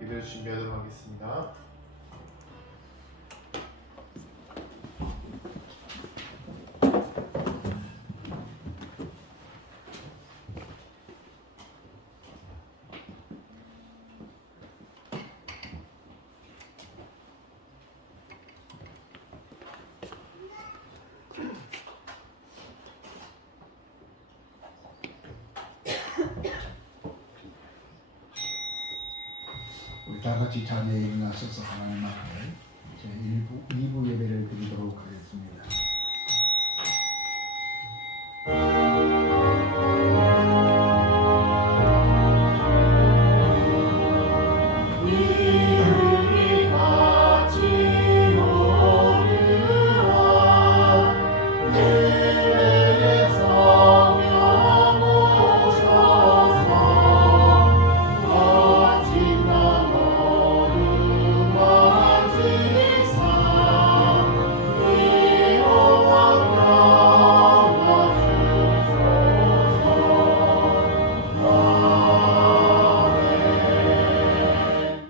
기도를 준비하도록 하겠습니다. 우리 다 같이 자리에 일어나셔서 하나님 앞에 제 2부 예배를 드리도록 하겠습니다.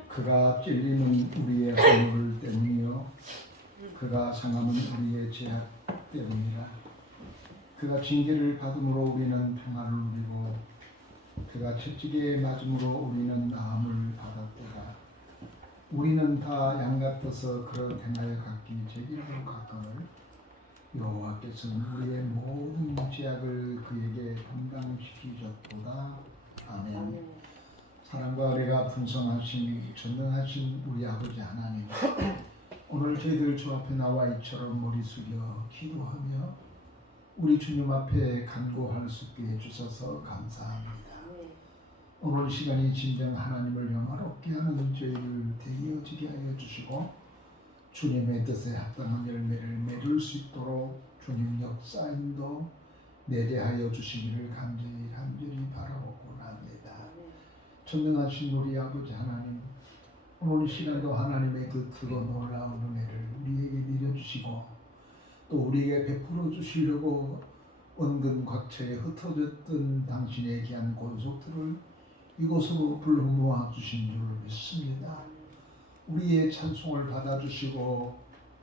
그가 찔리는 우리의 허물 때문이요 그가 상함은 우리의 죄악 때문이라. 그가 징계를 받음으로 우리는 평안을 누리고 그가 채찍에 맞음으로 우리는 나음을 받았도다. 우리는 다 양같아서 그를 행하여 각기 제 길로 갔거늘 여호와께서는 우리의 모든 죄악을 그에게 담당시키셨도다. 아멘. 사랑과 은혜가 풍성하신 전능하신 우리 아버지 하나님, 오늘 저희들 주 앞에 나와 이처럼 머리 숙여 기도하며 우리 주님 앞에 간구할 수 있게 해주셔서 감사합니다. 오늘 시간이 진정 하나님을 영화롭게 하는 저희를 되어지게 하여 주시고 주님의 뜻에 합당한 열매를 맺을 수 있도록 주님 역사인도 내려하여 주시기를 간절히 바라옵고 합니다. 전능하신 우리 아버지 하나님, 오늘 시간도 하나님의 그 크고 놀라운 은혜를 우리에게 내려주시고 또 우리에게 베풀어 주시려고 원근곽처에 흩어졌던 당신의 귀한 권속들을 이곳으로 불러 모아 주신 줄 믿습니다. 우리의 찬송을 받아주시고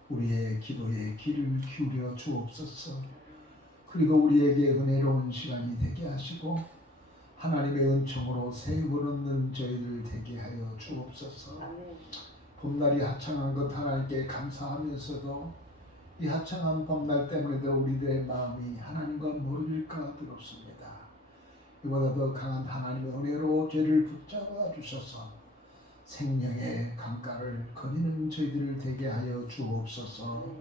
우리의 기도에 귀를 기울여 주옵소서. 그리고 우리에게 은혜로운 시간이 되게 하시고 하나님의 은총으로 새 힘을 얻는 저희들 되게 하여 주옵소서. 봄날이 하창한 것 하나님께 감사하면서도 이 하창한 봄날 때문에도 우리들의 마음이 하나님과 멀어질까 두렵습니다. 이보다 더 강한 하나님의 은혜로 죄를 붙잡아 주셔서 생명의 강가를 거니는 저희들 되게 하여 주옵소서.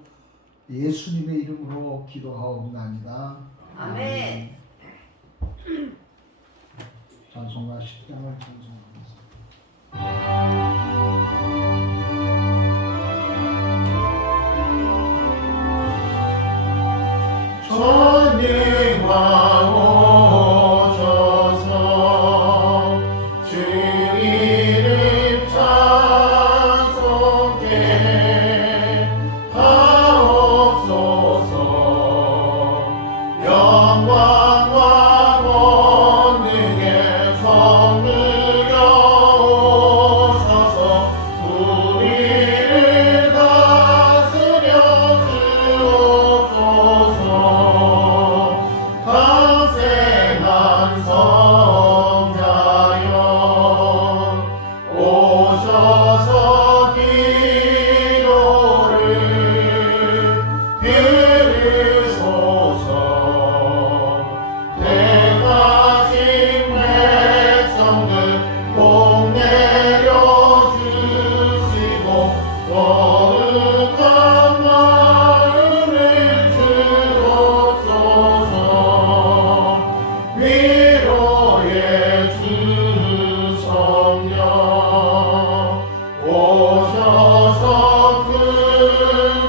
예수님의 이름으로 기도하옵나이다. 아멘. 찬송가 10장을 찬송하겠습니다. 전능왕 오셔서 주 이름 찬송해 하옵소서. 영광과 권능의 성으여 오셔서 우리를 다스려 주옵소서. 강생한 성자여 오셔서 기도를 들으소서. 대가진 백성들 복 내려 주시고 거룩한 마음을 주옵소서. 위로의 주 성령 오셔서 큰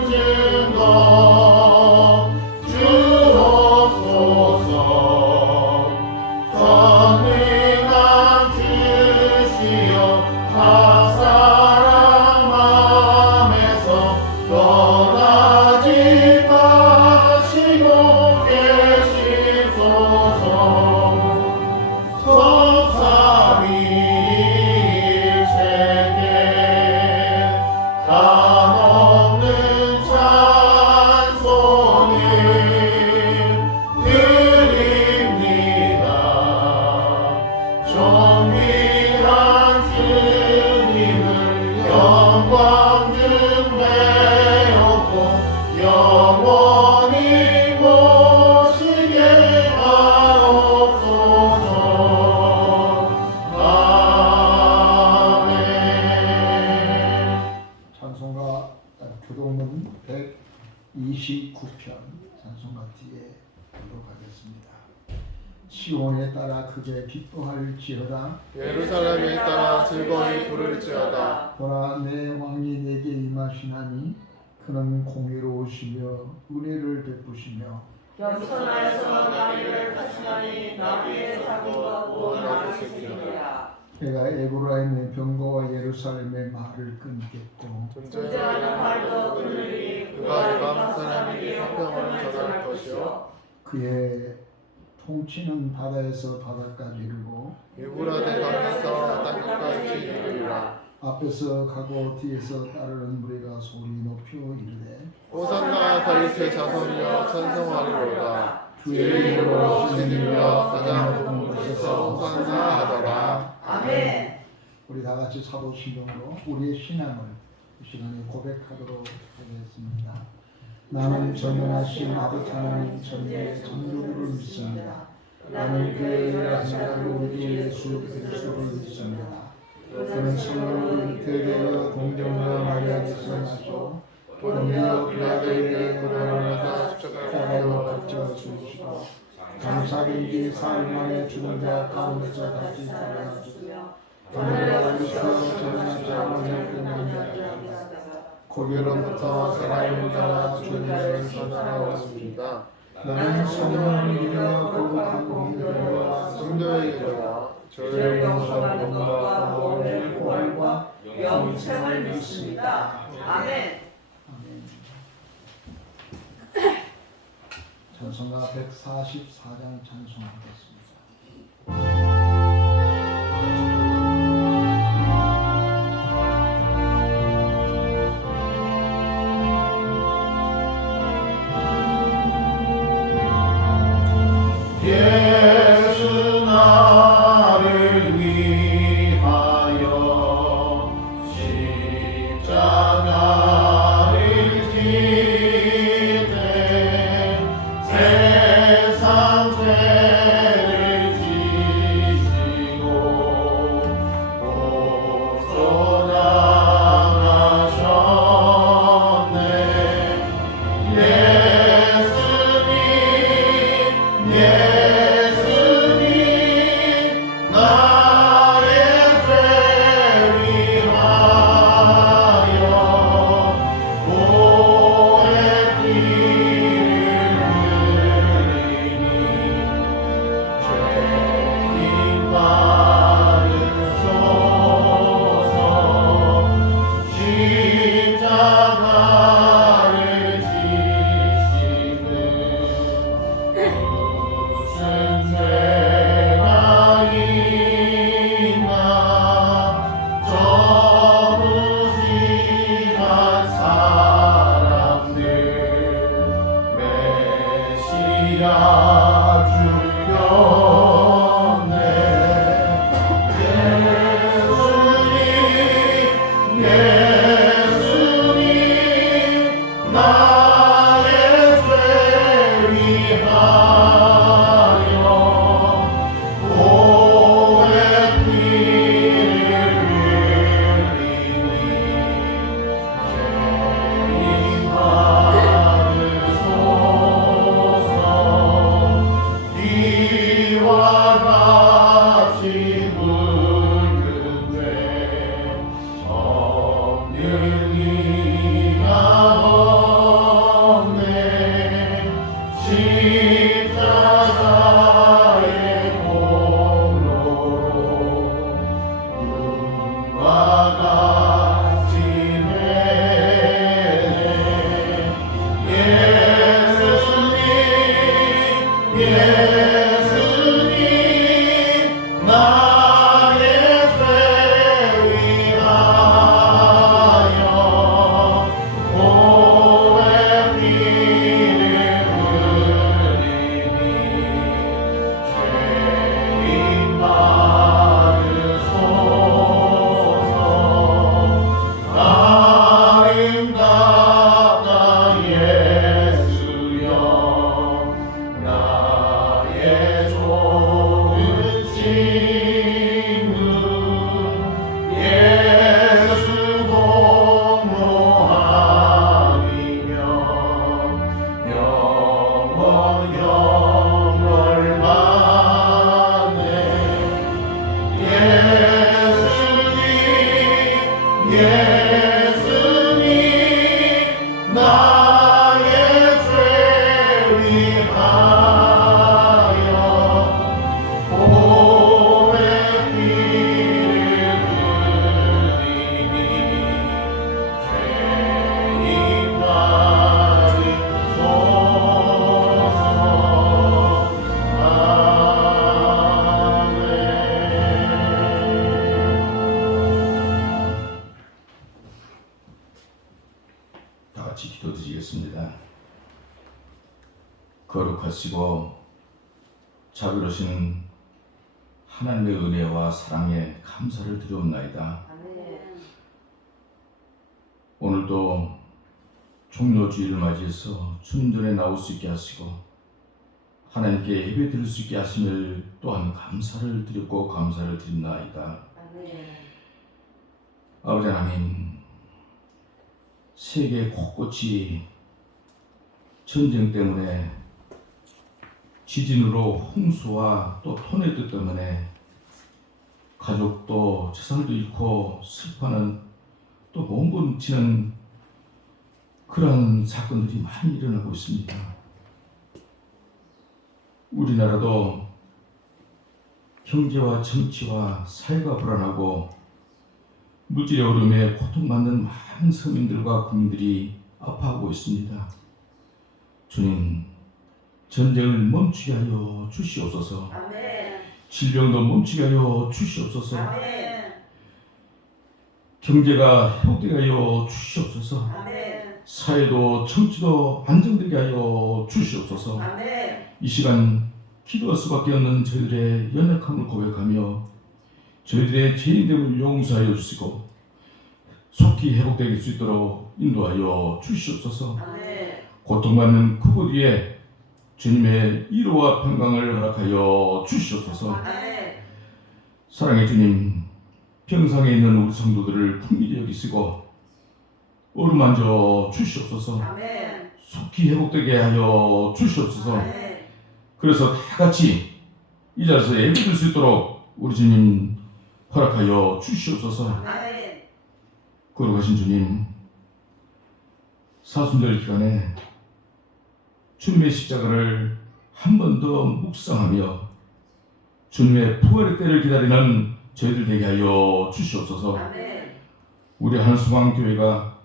증거 주옵소서. 전능한 주시여 각 사람 마음에서 떠나지 마시고 계시소서. 성삼위 찬송가 뒤에 기록하겠습니다. 시온에 따라 크게 기뻐할지어다. 예루살렘에 따라 즐거이 부를지어다. 보라 내 왕이 내게 임하시나니 그는 공의로우시며 은혜를 베푸시며 겸손하여서 나비를 파시나니 나비의 작은 것 구원하게 지키리라. 내가 에브라임의 병거와 예루살렘의 말을 끊겠고 존재하는 말도 끊으리. 그가 이방 사람에게 화평을 전할 것이요 그의 통치는 바다에서 바다까지 이르고 유브라데 강에서 땅끝까지 이르리라. 앞에서 가고 뒤에서 따르는 무리가 소리 높여 이르되 호산나 다윗의 자손이여 찬송하리로다. 주의 이름으로 신이며 가장 높은 곳에서 호산나 하더라. 아멘. 우리 다 같이 사도신경으로 우리의 신앙을 이 시간에 고백하도록 하겠습니다. 나는 전능하신 아버지 하나님 천지의 창조주를 믿습니다. 나는 그의 일하시는 우리 주 예수 그리스도를 믿습니다. 그는 성령으로 잉태되어 동정녀 마리아에서 나시고 본디오 빌라도에게 고난을 받아 십자가로 갇혀 죽으시고 감사된지 사흘 만에 죽은 자 가운데서 다시 살아나셨으며 하늘에서 전능하신 아버지의 끝난 자가 고기로부터 살아있는 자와 죽은 자를 선언하였습니다. 나는 성령을 믿으며 거룩하고 믿음과 성도의 기도와 죄를 저를 용서하는 용서하는 것과 것과 구원의 구원과 영생을 믿습니다. 아멘. 아멘. 찬송가 144장 찬송하겠습니다. 예수 나를 위하여 십자가를 지되 세상 죄를 같이 기도드리겠습니다. 거룩하시고 자비로우신 하나님의 은혜와 사랑에 감사를 드리옵나이다. 아멘. 오늘도 종료주의를 맞이해서 주님 전에 나올 수 있게 하시고 하나님께 예배 드릴 수 있게 하심을 또한 감사를 드렸고 감사를 드립나이다. 아멘. 아버지 하나님, 세계 곳곳이 전쟁 때문에 지진으로 홍수와 또 토네이도 때문에 가족도 재산도 잃고 슬퍼하는 또 몸부림치는 그런 사건들이 많이 일어나고 있습니다. 우리나라도 경제와 정치와 사회가 불안하고 물질의 어려움에 고통받는 많은 서민들과 국민들이 아파하고 있습니다. 주님, 전쟁을 멈추게 하여 주시옵소서. 아멘. 질병도 멈추게 하여 주시옵소서. 아멘. 경제가 회복되게 하여 주시옵소서. 아멘. 사회도 정치도 안정되게 하여 주시옵소서. 아멘. 이 시간 기도할 수밖에 없는 저희들의 연약함을 고백하며 저희들의 죄인됨을 용서하여 주시고 속히 회복될 수 있도록 인도하여 주시옵소서. 아멘. 고통받는 그곳 위에 주님의 위로와 평강을 허락하여 주시옵소서. 아멘. 사랑의 주님, 병상에 있는 우리 성도들을 긍휼히 여기시고 어루만져 주시옵소서. 아멘. 속히 회복되게 하여 주시옵소서. 아멘. 그래서 다 같이 이 자리에서 예배드릴 수 있도록 우리 주님 허락하여 주시옵소서. 아멘. 거룩하신 주님, 사순절 기간에 주님의 십자가를 한 번 더 묵상하며 주님의 부활의 때를 기다리는 저희들 되게 하여 주시옵소서. 아멘. 우리 한수광교회가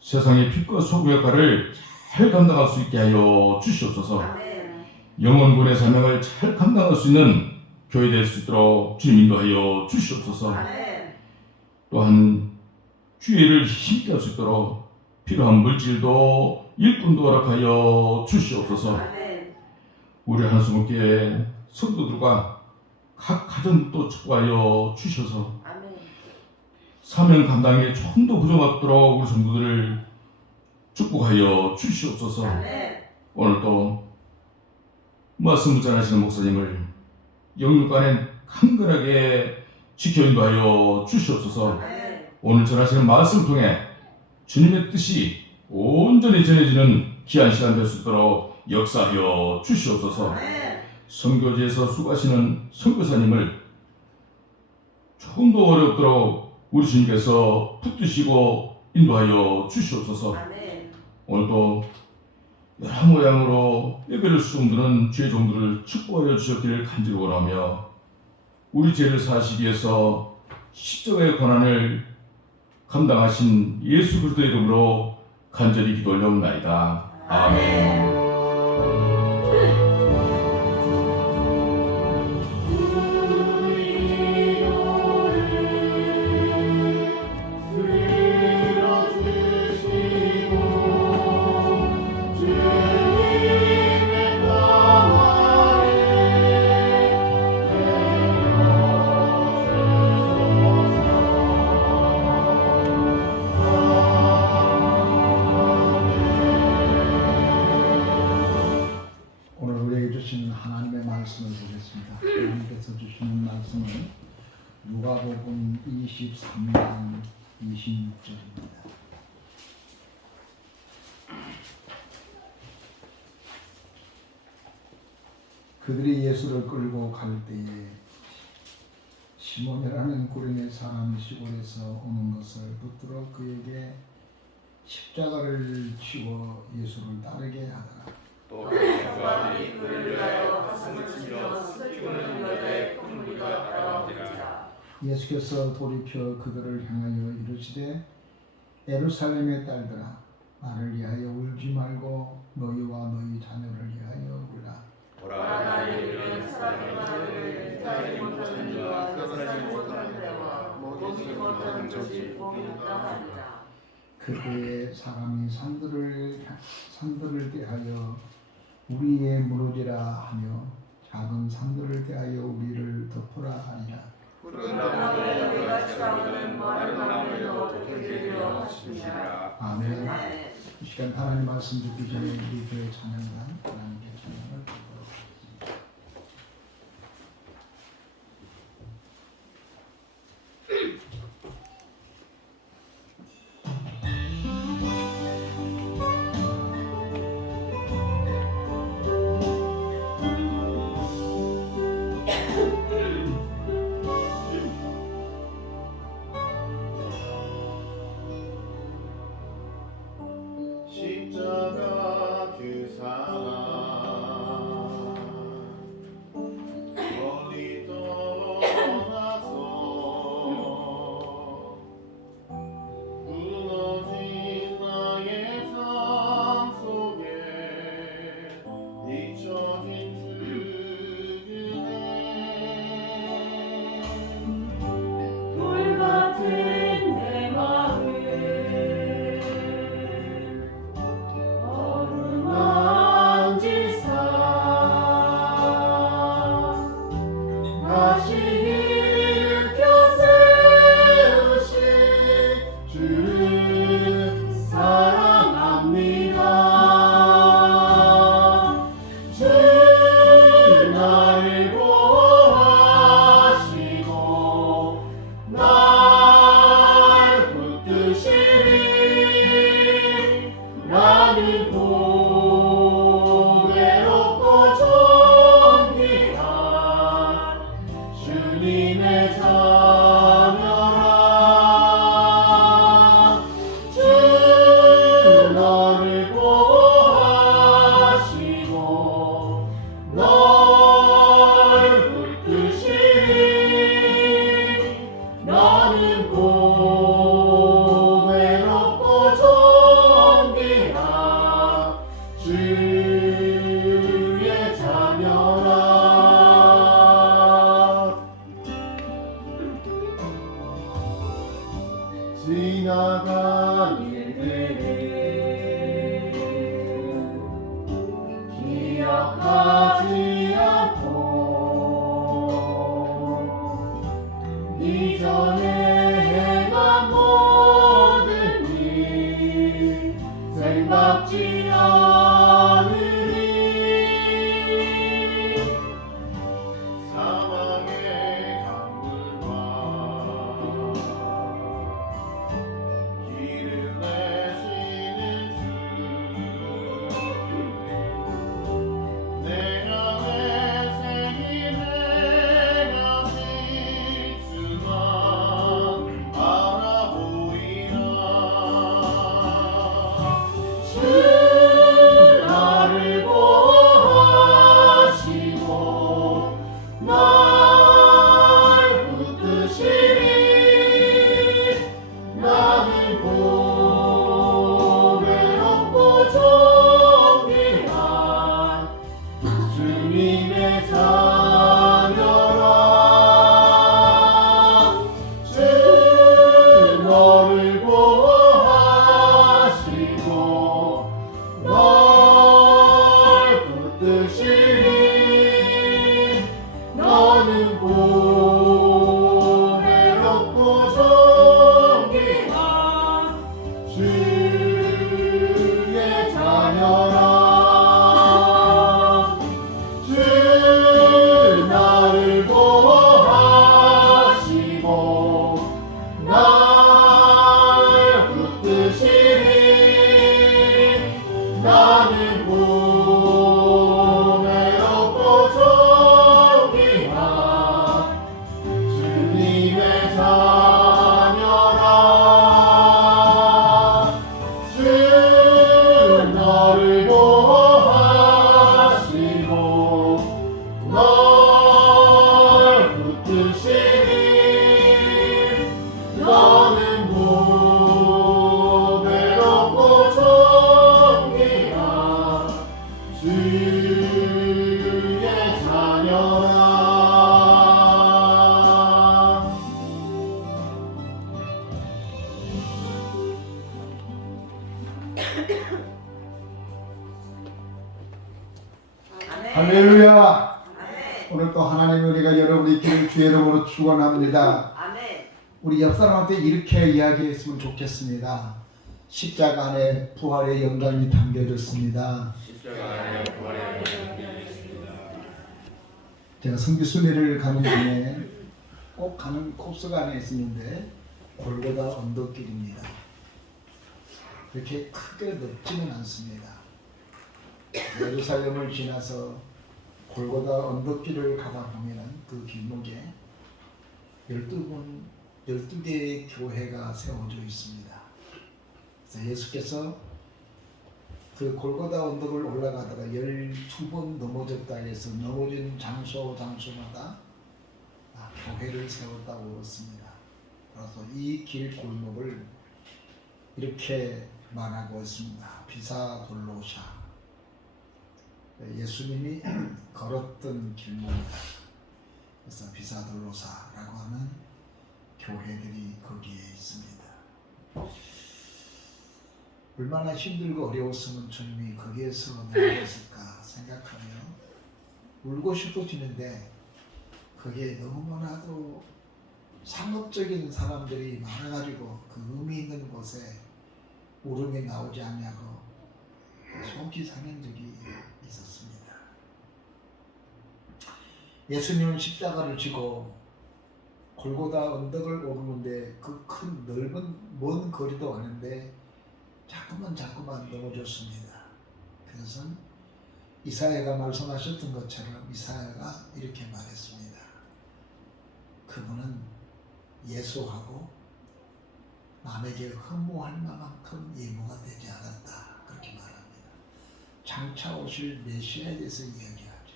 세상의 빛과 소금의 역할을 잘 감당할 수 있게 하여 주시옵소서. 아멘. 영혼군의 사명을 잘 감당할 수 있는 교회 될 수 있도록 주님 인도하여 주시옵소서. 아멘. 또한 주의를 힘있게 할 수 있도록 필요한 물질도 일꾼도 허락하여 주시옵소서. 아멘. 우리 한수목교회 성도들과 각 가정도 축복하여 주셔서 아멘. 사명 감당에 조금 더 부족하도록 우리 성도들을 축복하여 주시옵소서. 아멘. 오늘도 말씀 전하시는 목사님을 영육간에 강건하게 지켜 인도하여 주시옵소서. 아멘. 오늘 전하시는 말씀을 통해 주님의 뜻이 온전히 전해지는 귀한 시간 될 수 있도록 역사하여 주시옵소서. 아멘. 선교지에서 수고하시는 선교사님을 조금 더 어렵도록 우리 주님께서 붙드시고 인도하여 주시옵소서. 아멘. 오늘도 여러 모양으로 예배를 수종드는 주의 종들을 축복하여 주셨기를 간절히 원하며 우리 죄를 사시기 위해서 십자가의 고난을 감당하신 예수 그리스도의 이름으로 간절히 기도 올려옵나이다. 아멘. 오늘 우리에게 주신 하나님의 말씀을 보겠습니다. 하나님께서 주시는 말씀은 누가복음 23장 26절입니다. 그들이 예수를 끌고 갈 때에 시몬이라는 구령의 사람이 시골에서 오는 것을 붙들어 그에게 십자가를 치고 예수를 따르게 하더라. 또 사람이 그를 위하여 가슴을 치며 슬피는 여자의 큰 무리가 따라오니라. 예수께서 돌이켜 그들을 향하여 이르시되 예루살렘의 딸들아 나를 위하여 울지 말고 너희와 너희 자녀를 위하여 울라. 오라 나의 이른 사람의 말을 기다리지 못하는 이와 깨달지 못하는 자와 모르지 못하는 것이 복이 있다 하리라. 그때의 사람이 산들을 대하여 우리의 무너지라 하며 작은 산들을 대하여 우리를 덮으라 하리라. 푸른 나무에 우리같이 나무는 마른 나무에는 어떻게 되리려 하시니라. 아멘. 아멘. 이 시간 하나님 말씀 듣기 전에 우리 교회 찬양단 하나님께 찬양을 드리도록 하겠습니다. 십자가 그 사랑 멀리 떠나서 무너진 나의 삶 속에 잊혀진 주의 불같은 내 마음 어루만지사 다시 일으켜 세우신 주를 사랑합니다. 주 나를 보호하시고 날 붙드시리. 나는 고외롭고 존귀한 주님의 자녀라. 주 너를 보호하시고 널 붙드시리. 나는 고외롭고 존귀한 주의 자녀라. 지나간 일들을 기억하지 않고 이전에 행한 모든 일 생각지 않으리. 사망의 강물과 길을 내시는 주 내 안에 할렐루야. 오늘 또 하나님의 은혜가 여러분의 길을 주의 이름으로 축원합니다. 우리 옆 사람한테 이렇게 이야기했으면 좋겠습니다. 십자가 안에 부활의 영광이 담겨졌습니다. 제가 성지 순례를 가는 중에 꼭 가는 코스가 안에 있었는데 골고다 언덕길입니다. 그렇게 크게 넓지는 않습니다. 예루살렘을 지나서 골고다 언덕길을 가다 보면 그 길목에 12개의 교회가 세워져 있습니다. 그래서 예수께서 그 골고다 언덕을 올라가다가 12번 넘어졌다 해서 넘어진 장소마다 교회를 세웠다고 그렇습니다. 그래서 이 길 골목을 이렇게 말하고 있습니다. 비사돌로샤. 예수님이 걸었던 길목이다. 그래서 비사돌로사라고 하는 교회들이 거기에 있습니다. 얼마나 힘들고 어려웠으면 주님이 거기에서 내렸을까 생각하며 울고 싶어지는데 거기에 너무나도 상업적인 사람들이 많아가지고 그 의미 있는 곳에 울음이 나오지 않냐고 속이 상한 적이 있었습니다. 예수님은 십자가를 지고 골고다 언덕을 오르는데 그 큰 넓은 먼 거리도 아닌데 자꾸만 넘어졌습니다. 그것은 이사야가 말씀하셨던 것처럼 이사야가 이렇게 말했습니다. 그분은 예수하고 남에게 흠모할 만큼 예모가 되지 않았다. 그렇게 말합니다. 장차 오실 메시아에 대해서 이야기하죠.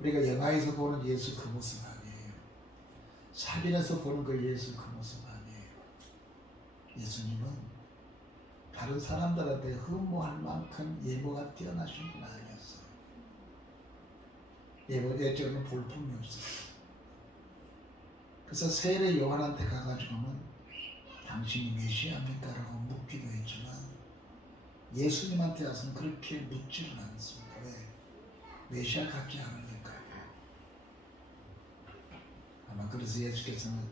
우리가 영화에서 보는 예수 그 모습 아니에요. 사진에서 보는 그 예수 그 모습 아니에요. 예수님은 다른 사람들한테 흠모할 만큼 예모가 뛰어나신 분 아니었어요. 예모에는 볼품이 없어요. 그래서 세례 요한한테 가가지고는 당신이 메시아입니까? 라고 묻기도 했지만 예수님한테 와서는 그렇게 묻지는 않습니다. 왜? 메시아 같지 않으니까요. 아마 그래서 예수께서는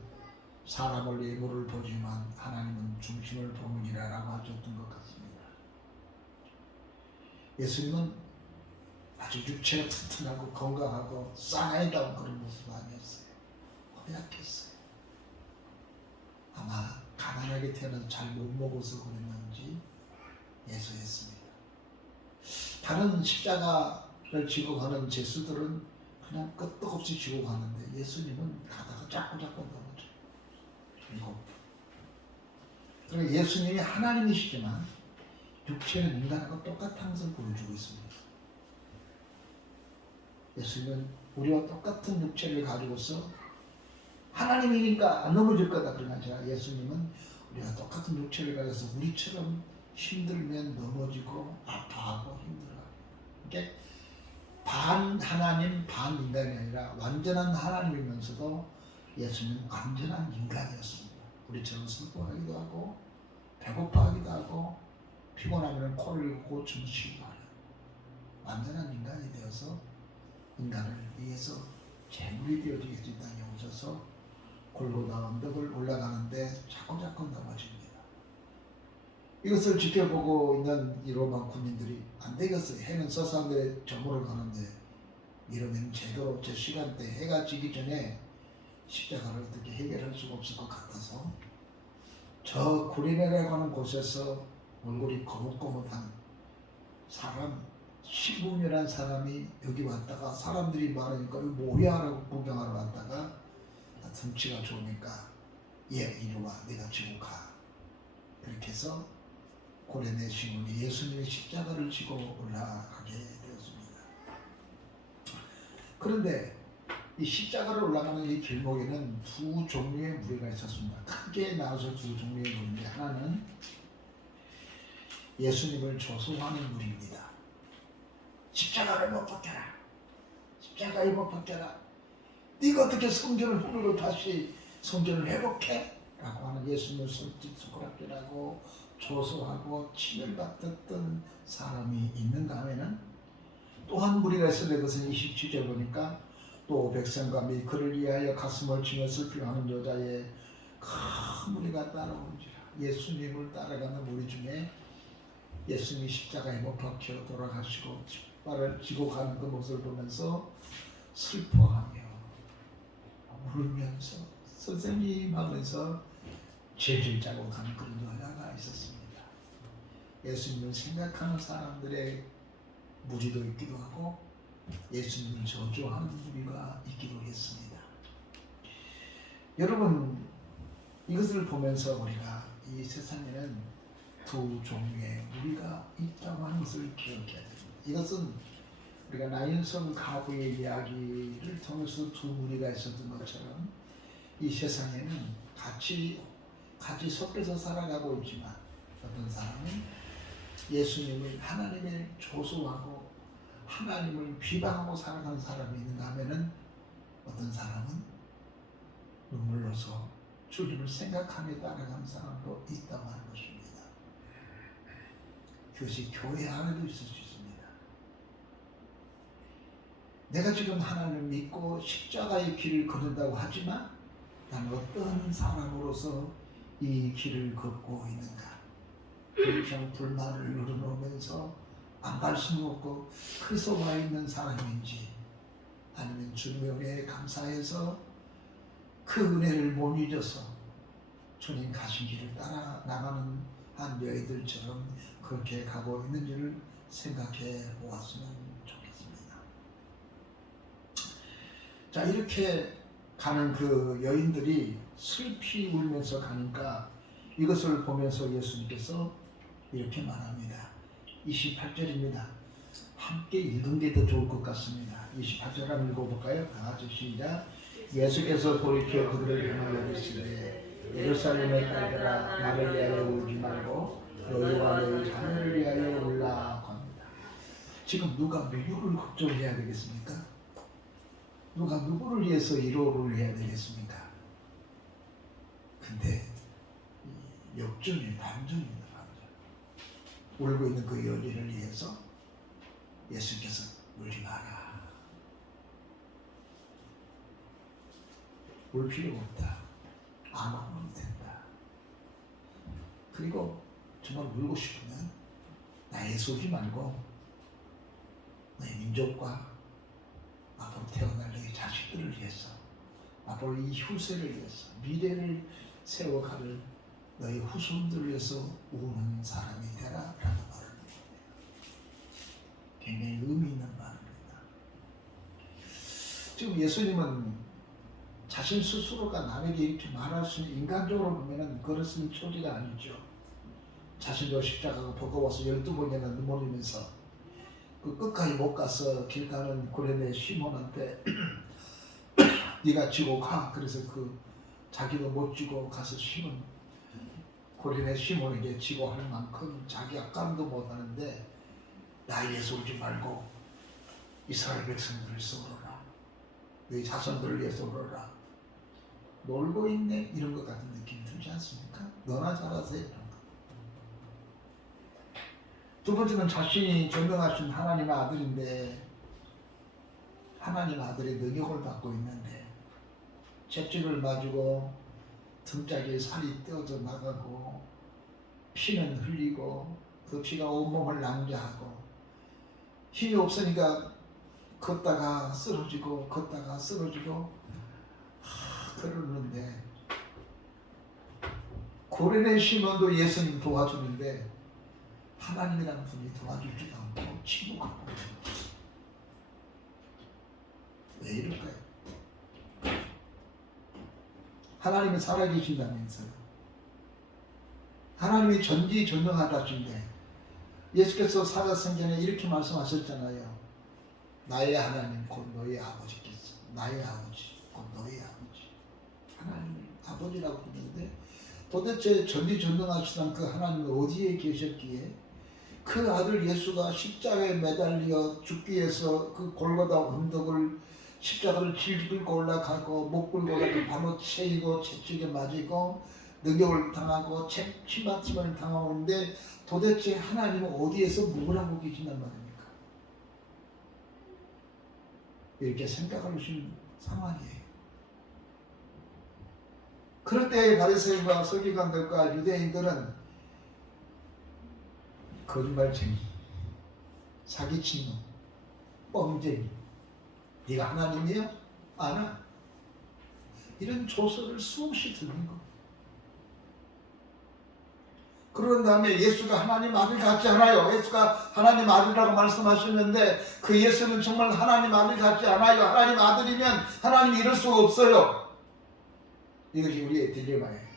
사람을 예모를 보지만 하나님은 중심을 보느니라 라고 하셨던 것 같습니다. 예수님은 아주 육체가 튼튼하고 건강하고 쌍하이다운 그런 모습 아니었어요. 허약했어요. 아마 가난하게 태어나서 잘 못 먹어서 그랬는지 예수였습니다. 다른 십자가를 지고 가는 제수들은 그냥 끄떡없이 지고 가는데 예수님은 가다가 자꾸 넘어져요. 그러니까 예수님이 하나님이시지만 육체는 인간하고 똑같은 것을 보여주고 있습니다. 예수님은 우리와 똑같은 육체를 가지고서 하나님이니까 안 넘어질 거다 그러나 제가 예수님은 우리가 똑같은 육체를 가져서 우리처럼 힘들면 넘어지고 아파하고 힘들어요. 그러니까 반 하나님 반 인간이 아니라 완전한 하나님이면서도 예수님은 완전한 인간이었습니다. 우리처럼 슬퍼하기도 하고 배고파하기도 하고 피곤하면 코를 고쳐 쉬기도 하는 완전한 인간이 되어서 인간을 위해서 제물이 되어지게 이 땅에 오셔서 골고다 언덕을 올라가는데 자꾸 넘어집니다. 이것을 지켜보고 있는 이 로마 군인들이 안 되겠어요. 해는 서산대 저물어 가는데 이러면 제대로 제 시간대 해가 지기 전에 십자가를 어떻게 해결할 수가 없을 것 같아서 저 구리네라고 하는 곳에서 얼굴이 거뭇거뭇한 사람 15년한 사람이 여기 왔다가 사람들이 많으니까 이거 뭐야 라고 구경하러 왔다가 등치가 좋으니까 이리 와 내가 지고 가 그렇게 해서 고레네 시몬이 예수님의 십자가를 지고 올라가게 되었습니다. 그런데 이 십자가를 올라가는 이 길목에는 두 종류의 무리가 있었습니다. 크게 나눠서 두 종류의 무리인데 하나는 예수님을 조소하는 무리입니다. 십자가를 못 벗겨라. 십자가에 못 벗겨라. 네가 어떻게 성전을 훌르고 다시 성전을 회복해? 하는 예수님을 손짓손가락질하고 조소하고 치열받았던 사람이 있는가 하면은 또한 무리가 있었는데 그것은 27절 보니까 또 백성과 및 그를 위하여 가슴을 치며 슬퍼하는 여자의 큰 무리가 따라오는지라. 예수님을 따라가는 무리 중에 예수님이 십자가에 못 박혀 돌아가시고 깃발을 지고 가는 그 모습을 보면서 슬퍼하며 울면서 선생님 하면서 죄질 짜고 가는 그런 여자가 있었습니다. 예수님을 생각하는 사람들의 무리도 있기도 하고 예수님을 저주하는 무리가 있기도 했습니다. 여러분, 이것을 보면서 우리가 이 세상에는 두 종류의 무리가 있다고 하는 것을 기억해야 됩니다. 이것은 우리가 나인성 가부의 이야기를 통해서 두 무리가 있었던 것처럼 이 세상에는 같이 섞여서 살아가고 있지만 어떤 사람은 예수님을 하나님을 조소하고 하나님을 비방하고 살아가는 사람이 있는가 하면은 어떤 사람은 눈물로서 주님을 생각하며 따라가는 사람도 있다고 하는 것입니다. 그것이 교회 안에도 있을 수 있습니다. 내가 지금 하나님을 믿고 십자가의 길을 걷는다고 하지만 나는 어떤 사람으로서 이 길을 걷고 있는가? 불평 불만을 늘어놓으면서 안 갈 수는 없고 그래서 와 있는 사람인지, 아니면 주님의 은혜에 감사해서 그 은혜를 못 잊어서 주님 가신 길을 따라 나가는 한 여인들처럼 그렇게 가고 있는지를 생각해 보았으면 좋겠습니다. 자, 이렇게 가는 그 여인들이 슬피 울면서 가니까 이것을 보면서 예수님께서 이렇게 말합니다. 28절입니다. 함께 읽은 게 더 좋을 것 같습니다. 28절 한번 읽어볼까요? 다 같이 시작. 예수께서 돌이켜 그들을 향하여 이르시되 예루살렘의 딸들아 나를 위하여 울지 말고 너희와 너희 자녀를 위하여 울라 합니다. 지금 누가 누구를 걱정해야 되겠습니까? 누가 누구를 위해서 위로를 해야 되겠습니까? 근데 역전이 반전입니다. 울고 있는 그 여인을 위해서 예수께서 울지 마라. 울 필요 없다. 안 울면 된다. 그리고 정말 울고 싶으면 나의 속이 말고 너의 민족과 앞으로 태어날 너의 자식들을 위해서, 앞으로 이 후세를 위해서, 미래를 세워갈 너희 후손들을 위해서 우는 사람이 되라 라는 말입니다. 굉장히 의미 있는 말입니다. 지금 예수님은 자신 스스로가 남에게 이렇게 말할 수 있는, 인간적으로 보면 그럴 수 있는 처지가 아니죠. 자신도 십자가가 버거워서 12번이나 눈물 흘리면서 그 끝까지 못 가서 길 가는 고레네 시몬한테 네가 지고 가. 그래서 그 자기도 못 지고 가서 고레네 시몬에게 지고 할 만큼 자기가 깜도 못 하는데 나에 대해서 울지 말고 이스라엘 백성들을 위해서 울어라. 너희 자손들을 위해서 울어라. 놀고 있네 이런 것 같은 느낌이 들지 않습니까? 너나 잘하세요 이런 거. 두 번째는 자신이 전능하신 하나님의 아들인데 하나님 아들의 능력을 받고 있는데 채찍을 맞고 등짝에 살이 떼어져 나가고 피는 흘리고 그 피가 온몸을 낭자하고 힘이 없으니까 걷다가 쓰러지고 걷다가 쓰러지고 그러는데 고레네 시몬도 예수님 도와주는데 하나님이라는 분이 도와주지도 않고 침묵하고 왜 이럴까요? 하나님이 살아계신다면서요. 하나님이 전지전능하다신데 예수께서 사도행전에 이렇게 말씀하셨잖아요. 나의 하나님 곧 너희 아버지께서, 나의 아버지 곧 너희 아버지, 하나님을 아버지라고 부르는데 도대체 전지전능하시던 그 하나님이 어디에 계셨기에 그 아들 예수가 십자가에 매달려 죽기 위해서 그 골고다 언덕을 십자가를 길 끌고 올라가고 목 끌고 올라가고 발로 채이고 채찍에 맞이고 능력을 당하고 침받침을 당하고 있는데 도대체 하나님은 어디에서 뭘 하고 계신단 말입니까? 이렇게 생각하시는 상황이에요. 그럴 때 바리새인과 서기관들과 유대인들은 거짓말쟁이, 사기친 놈, 뻥쟁이, 네가 하나님이야? 아나? 이런 조서를 수없이 듣는 거. 그런 다음에 예수가 하나님 아들 같지 않아요. 예수가 하나님 아들이라고 말씀하셨는데 그 예수는 정말 하나님 아들 같지 않아요. 하나님 아들이면 하나님이 이럴 수가 없어요. 이것이 우리의 딜레마예요.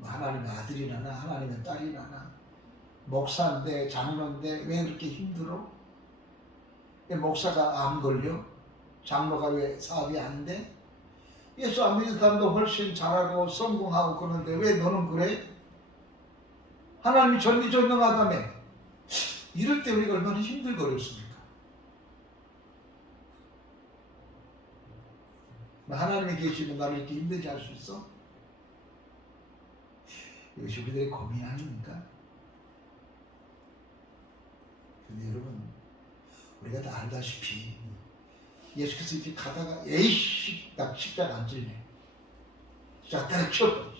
하나님의 아들이 나나 하나님의 딸이 나나, 목사인데 장로인데 왜 그렇게 힘들어? 왜 목사가 안 걸려? 장로가 왜 사업이 안 돼? 예수 안 믿는 사람도 훨씬 잘하고 성공하고 그러는데 왜 너는 그래? 하나님이 전지전능하다며. 이럴 때 우리가 얼마나 힘들고 어렵습니까? 하나님이 계시면 나를 이렇게 힘들게 할 수 있어? 이것이 우리들의 고민 아닙니까? 근데 여러분, 우리가 다 알다시피 예수께서 이렇게 가다가 에이씨, 나 십자가 안 질래. 자, 때려 치웠다.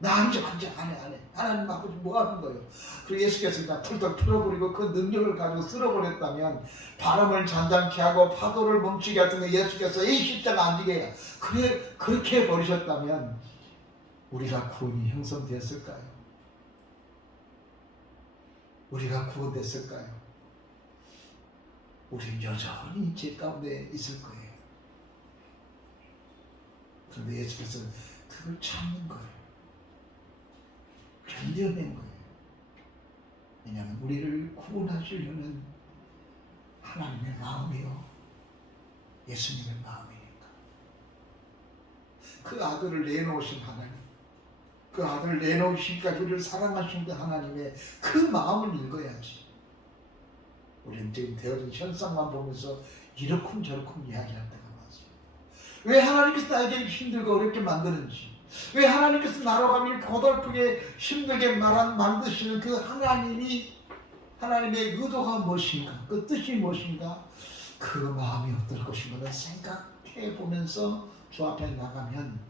나 앉아 안 해. 하나님 아버지 뭐 하는 거예요? 그리고 예수께서 그냥 털털 털어버리고 그 능력을 가지고 쓸어버렸다면 바람을 잔잔케 하고 파도를 멈추게 하던 거 예수께서 이 십자가 안 지게 해요. 그렇게 버리셨다면 우리가 구원이 형성됐을까요? 우리가 구원됐을까요? 우리는 여전히 죄 가운데 있을 거예요. 그런데 예수께서 그걸 참는 거예요. 견뎌낸 거예요. 왜냐하면 우리를 구원하시려는 하나님의 마음이요, 예수님의 마음이니까. 그 아들을 내놓으신 하나님, 그 아들을 내놓으시니까 우리를 사랑하신 그 하나님의 그 마음을 읽어야지. 우리는 지금 되어진 현상만 보면서 이러쿵저러쿵 이야기할 때가 많아요. 왜 하나님께서 나에게 힘들고 어렵게 만드는지, 왜 하나님께서 나로 가면 고달프게 힘들게 만드시는 그 하나님의 의도가 무엇인가, 그 뜻이 무엇인가, 그 마음이 어떨 것인가를 생각해 보면서 주 앞에 나가면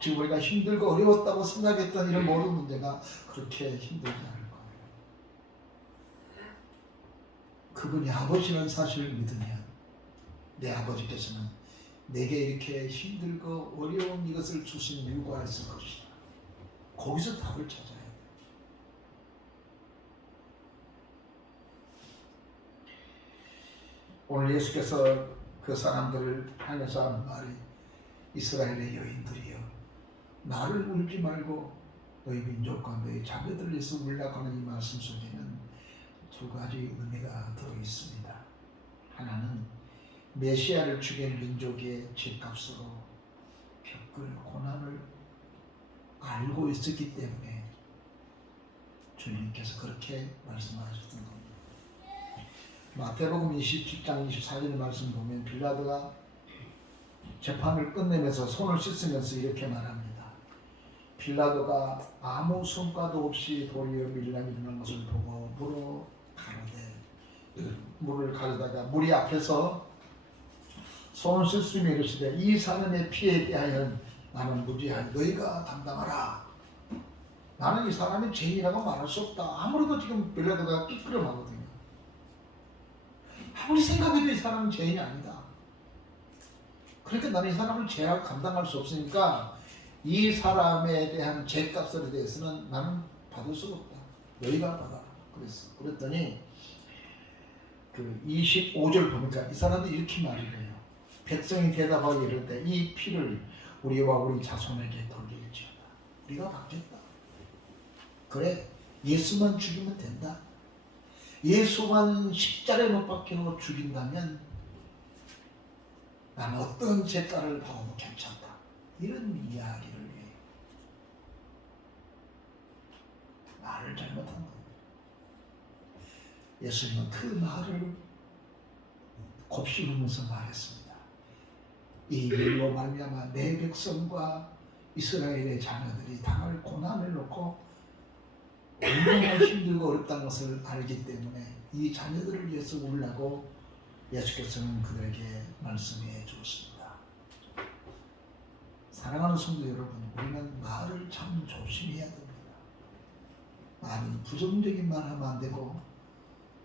지금 우리가 힘들고 어려웠다고 생각했던 이런 모든 문제가 그렇게 힘들지 않을 거예요. 그분이 아버지는 사실을 믿으면 내 아버지께서는 내게 이렇게 힘들고 어려운 이것을 주신 이유가 있을 것이다. 거기서 답을 찾아야 돼요. 오늘 예수께서 그 사람들을 향해서 하는 말이, 이스라엘의 여인들이여, 나를 울지 말고 너희 민족과 너희 자녀들을 위해서 울라고 하는 이 말씀 속에는 두 가지 의미가 들어있습니다. 하나는 메시아를 죽인 민족의 죄값으로 겪을 고난을 알고 있었기 때문에 주님께서 그렇게 말씀하셨던 겁니다. 마태복음 27장 24절 말씀 보면 빌라도가 재판을 끝내면서 손을 씻으면서 이렇게 말합니다. 빌라도가 아무 성과도 없이 도리어 밀람이 일어난 것을 보고 물어 가로되, 물을 가져다가 무리 앞에서 손을 씻으며 이르시되, 이 사람의 피에 대하여 나는 무죄하니 너희가 담당하라. 나는 이 사람의 죄인이라고 말할 수 없다. 아무래도 지금 빌라도가 삐끄러하거든요. 아무리 생각해도 이 사람은 죄인이 아니다. 그러니까 나는 이 사람을 죄하고 감당할 수 없으니까 이 사람에 대한 죄값에 대해서는 나는 받을 수가 없다. 너희가 받아라. 그랬더니 그 25절 보니까 이 사람들이 이렇게 말을 해요. 백성이 대답하기 이럴 때 이 피를 우리와 우리 자손에게 돌릴지어다. 우리가 받겠다. 그래, 예수만 죽이면 된다. 예수만 십자가에 못 박혀 죽인다면 나는 어떤 죄가를 받아도 괜찮다. 이런 이야기를 해요. 말을 잘못한 거예요. 예수님은 그 말을 곱씹으면서 말했습니다. 이 일로 말미암아 내 백성과 이스라엘의 자녀들이 당할 고난을 놓고 얼마나 힘들고 어렵다는 것을 알기 때문에 이 자녀들을 위해서 울라고 예수께서는 그들에게 말씀해 주었습니다. 사랑하는 성도 여러분, 우리는 말을 참 조심해야 됩니다. 많이 부정적인 말 하면 안 되고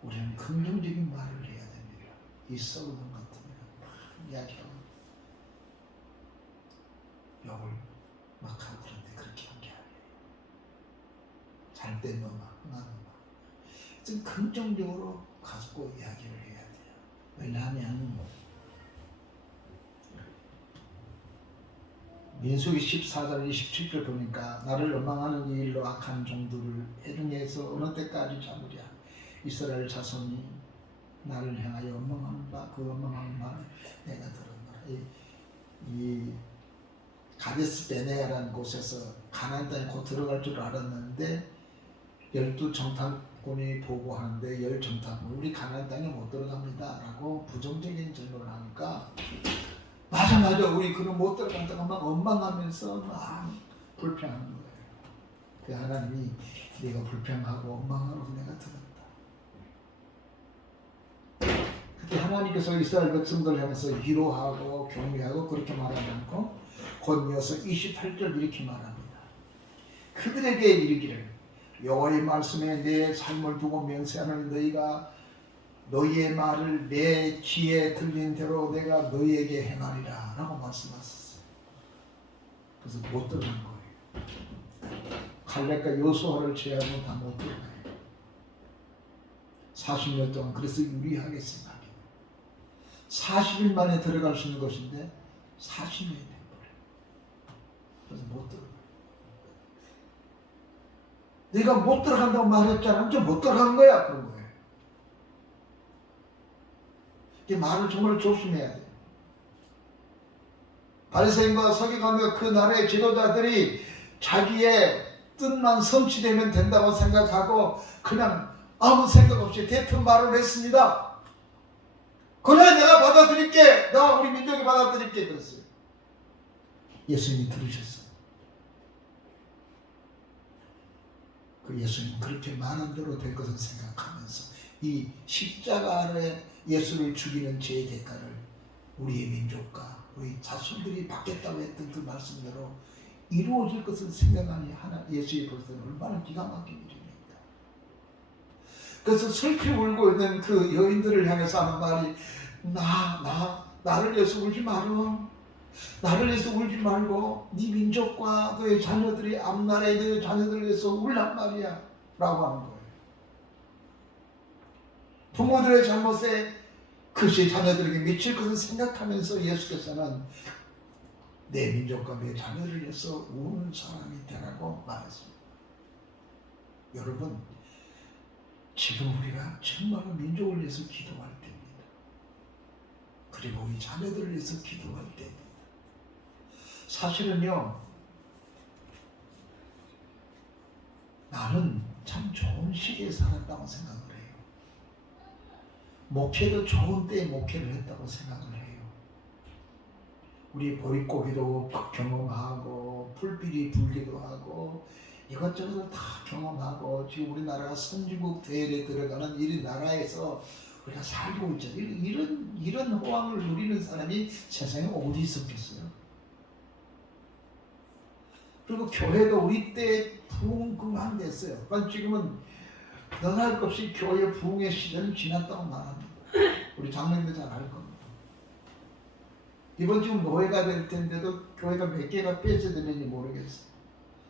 우리는 긍정적인 말을 해야 됩니다. 이 썩은 것 같으면 막 이야기하고 욕을 막 하고 그런데 그렇게 한 게 아니에요. 잘된 놈아, 흥한 놈아. 좀 긍정적으로 가지고 이야기를 해야 돼요. 왜냐하면 민수기 14장 27절 보니까 나를 원망하는 이 일로 악한 종들을 해중에서 어느 때까지 참으랴. 이스라엘 자손이 나를 향하여 원망하는 바 그 원망하는 말을 내가 들었노라. 이 가데스 베네아라는 곳에서 가나안 땅에 곧 들어갈 줄 알았는데 12정탐꾼이 보고하는데 10정탐꾼 우리 가나안 땅에 못 들어갑니다 라고 부정적인 질문을 하니까 맞아 우리 그럼 못 들어간다고 막 원망하면서 막 불평하는 거예요. 그 하나님이 네가 불평하고 원망하고 내가 들었다. 그때 하나님께서 이스라엘 백성들 향해서 위로하고 격려하고 그렇게 말하지 않고 곧 이어서 28절 이렇게 말합니다. 그들에게 이르기를 여호와의 말씀에 내 삶을 두고 맹세하는 너희가 너희의 말을 내 귀에 들린 대로 내가 너희에게 행하리라 라고 말씀하셨어요. 그래서 못 들어간 거예요. 갈렙과 여호수아를 제외하면 다 못 들어가요. 40년 동안 그래서 유리하게 생각해요. 40일 만에 들어갈 수 있는 것인데 40년이 돼버려요. 그래서 못 들어가요. 네가 못 들어간다고 말했잖아. 좀 못 들어간 거야. 그런 거예요. 이 말을 정말 조심해야 돼요. 바리새인과 서기관과 그 나라의 지도자들이 자기의 뜻만 성취되면 된다고 생각하고 그냥 아무 생각 없이 대표 말을 했습니다. 그래 내가 받아들일게. 나 우리 민족이 받아들일게. 그랬어요. 예수님이 들으셨어요. 그 예수님 그렇게 말한 대로 될 것을 생각하면서 이 십자가 아래 예수를 죽이는 죄의 대가를 우리의 민족과 우리 자손들이 받겠다고 했던 그 말씀대로 이루어질 것을 생각하니 예수의 벌써는 얼마나 기가 막힌 일입니까? 그래서 슬피 울고 있는 그 여인들을 향해서 하는 말이 나를 위해서 울지 마라. 나를 위해서 울지 말고 네 민족과 너의 자녀들이 앞날에 너의 자녀들을 위해서 울란 말이야 라고 하는 거예요. 부모들의 잘못에 그것이 자녀들에게 미칠 것을 생각하면서 예수께서는 내 민족과 내 자녀를 위해서 우는 사람이 되라고 말했습니다. 여러분, 지금 우리가 정말로 민족을 위해서 기도할 때입니다. 그리고 우리 자녀들을 위해서 기도할 때입니다. 사실은요, 나는 참 좋은 시기에 살았다고 생각을 해요. 목회도 좋은 때에 목회를 했다고 생각을 해요. 우리 보릿고기도 경험하고 풀빛이 불기도 하고 이것저것 다 경험하고 지금 우리나라가 선진국 대회에 들어가는 이 나라에서 우리가 살고 있죠. 이런 호황을 누리는 사람이 세상에 어디 있었겠어요? 그리고 교회도 우리 때 부흥 그만 됐어요. 그러니까 지금은 너날 것 없이 교회 부흥의 시대는 지났다고 말합니다. 우리 장로님도 잘 알 겁니다. 이번 지금 노예가 될 텐데도 교회가 몇 개가 폐쇄되는지 모르겠어요.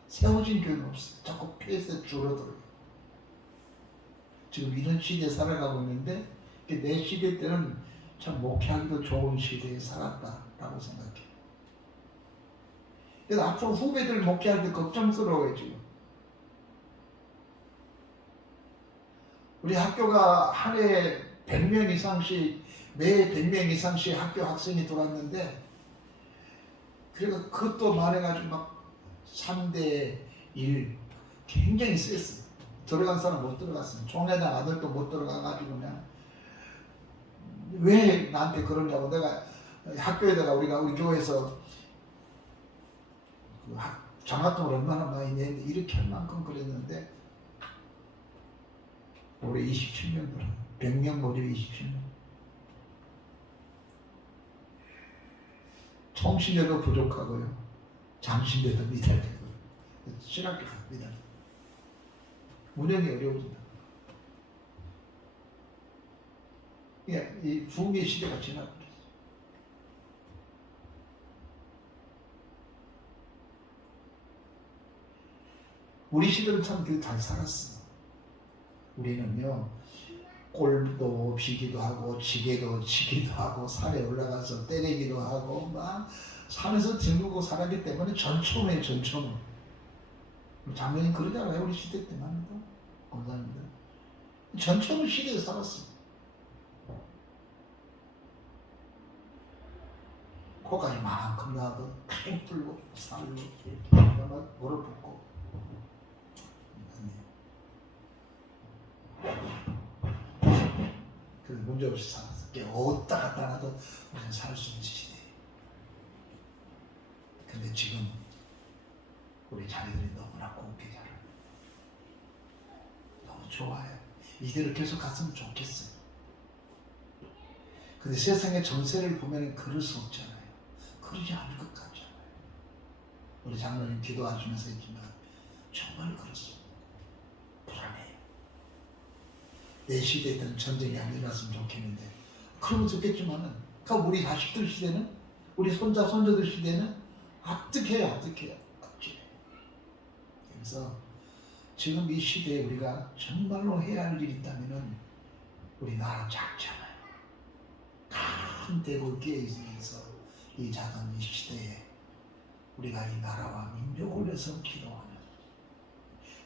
세워진 교회는 없어요. 자꾸 폐쇄 줄어들어요. 지금 이런 시대에 살아가고 있는데 내 시대 때는 참 목회하기도 좋은 시대에 살았다라고 생각해요. 그래서 앞으로 후배들 목회할 때 걱정스러워요 지금. 우리 학교가 한 해에 100명 이상씩 매 100명 이상씩 학교 학생이 들어왔는데 그래서 그것도 말해가지고 막 3대 1 굉장히 셌어요. 들어간 사람 못 들어갔어요. 총회장 아들도 못 들어가가지고 그냥 왜 나한테 그러냐고 내가 학교에다가 우리 교회에서 그 장학금을 얼마나 많이 냈는데 이렇게 할 만큼 그랬는데 올해 27명 들어 100명 모집에 27명. 통신료도 부족하고요. 장신료도 미달되고 신학교가 미달. 운영이 어려워진다. 이 부흥의 시대가 지나버렸어. 우리 시대는 참 되게 잘 살았어. 우리는요, 꼴도 비기도 하고, 지게도 지기도 하고, 산에 올라가서 때리기도 하고, 막 산에서 뒹굴고 살았기 때문에 전초문이에요, 전초문. 장로님 그러잖아요, 우리 시대 때만 해도. 감사합니다. 전초문 시대에 살았어. 코까지 만큼 나도 팽 뚫고 살로 막 물을 붓고. 그래서 문제없이 살았어. 어디다 갖다 놔도 우리는 살 수 있는 시대. 근데 지금 우리 자녀들이 너무나 곱게 자라요. 너무 좋아요. 이대로 계속 갔으면 좋겠어요. 근데 세상의 정세를 보면 그럴 수 없잖아요. 그러지 않을 것 같잖아요. 우리 장로님 기도하시면서 했지만 정말 그렇습니다. 불안해요. 내 시대에 있던 전쟁이 안 일어났으면 좋겠는데 그러면 좋겠지만은 그러니까 우리 자식들 시대는 우리 손자 손자들 시대는 압득해요. 그래서 지금 이 시대에 우리가 정말로 해야 할 일이 있다면은 우리 나라 작잖아요. 큰 대국을 깨어있으면서 이 작은 이 시대에 우리가 이 나라와 민족을 위해서 기도하는,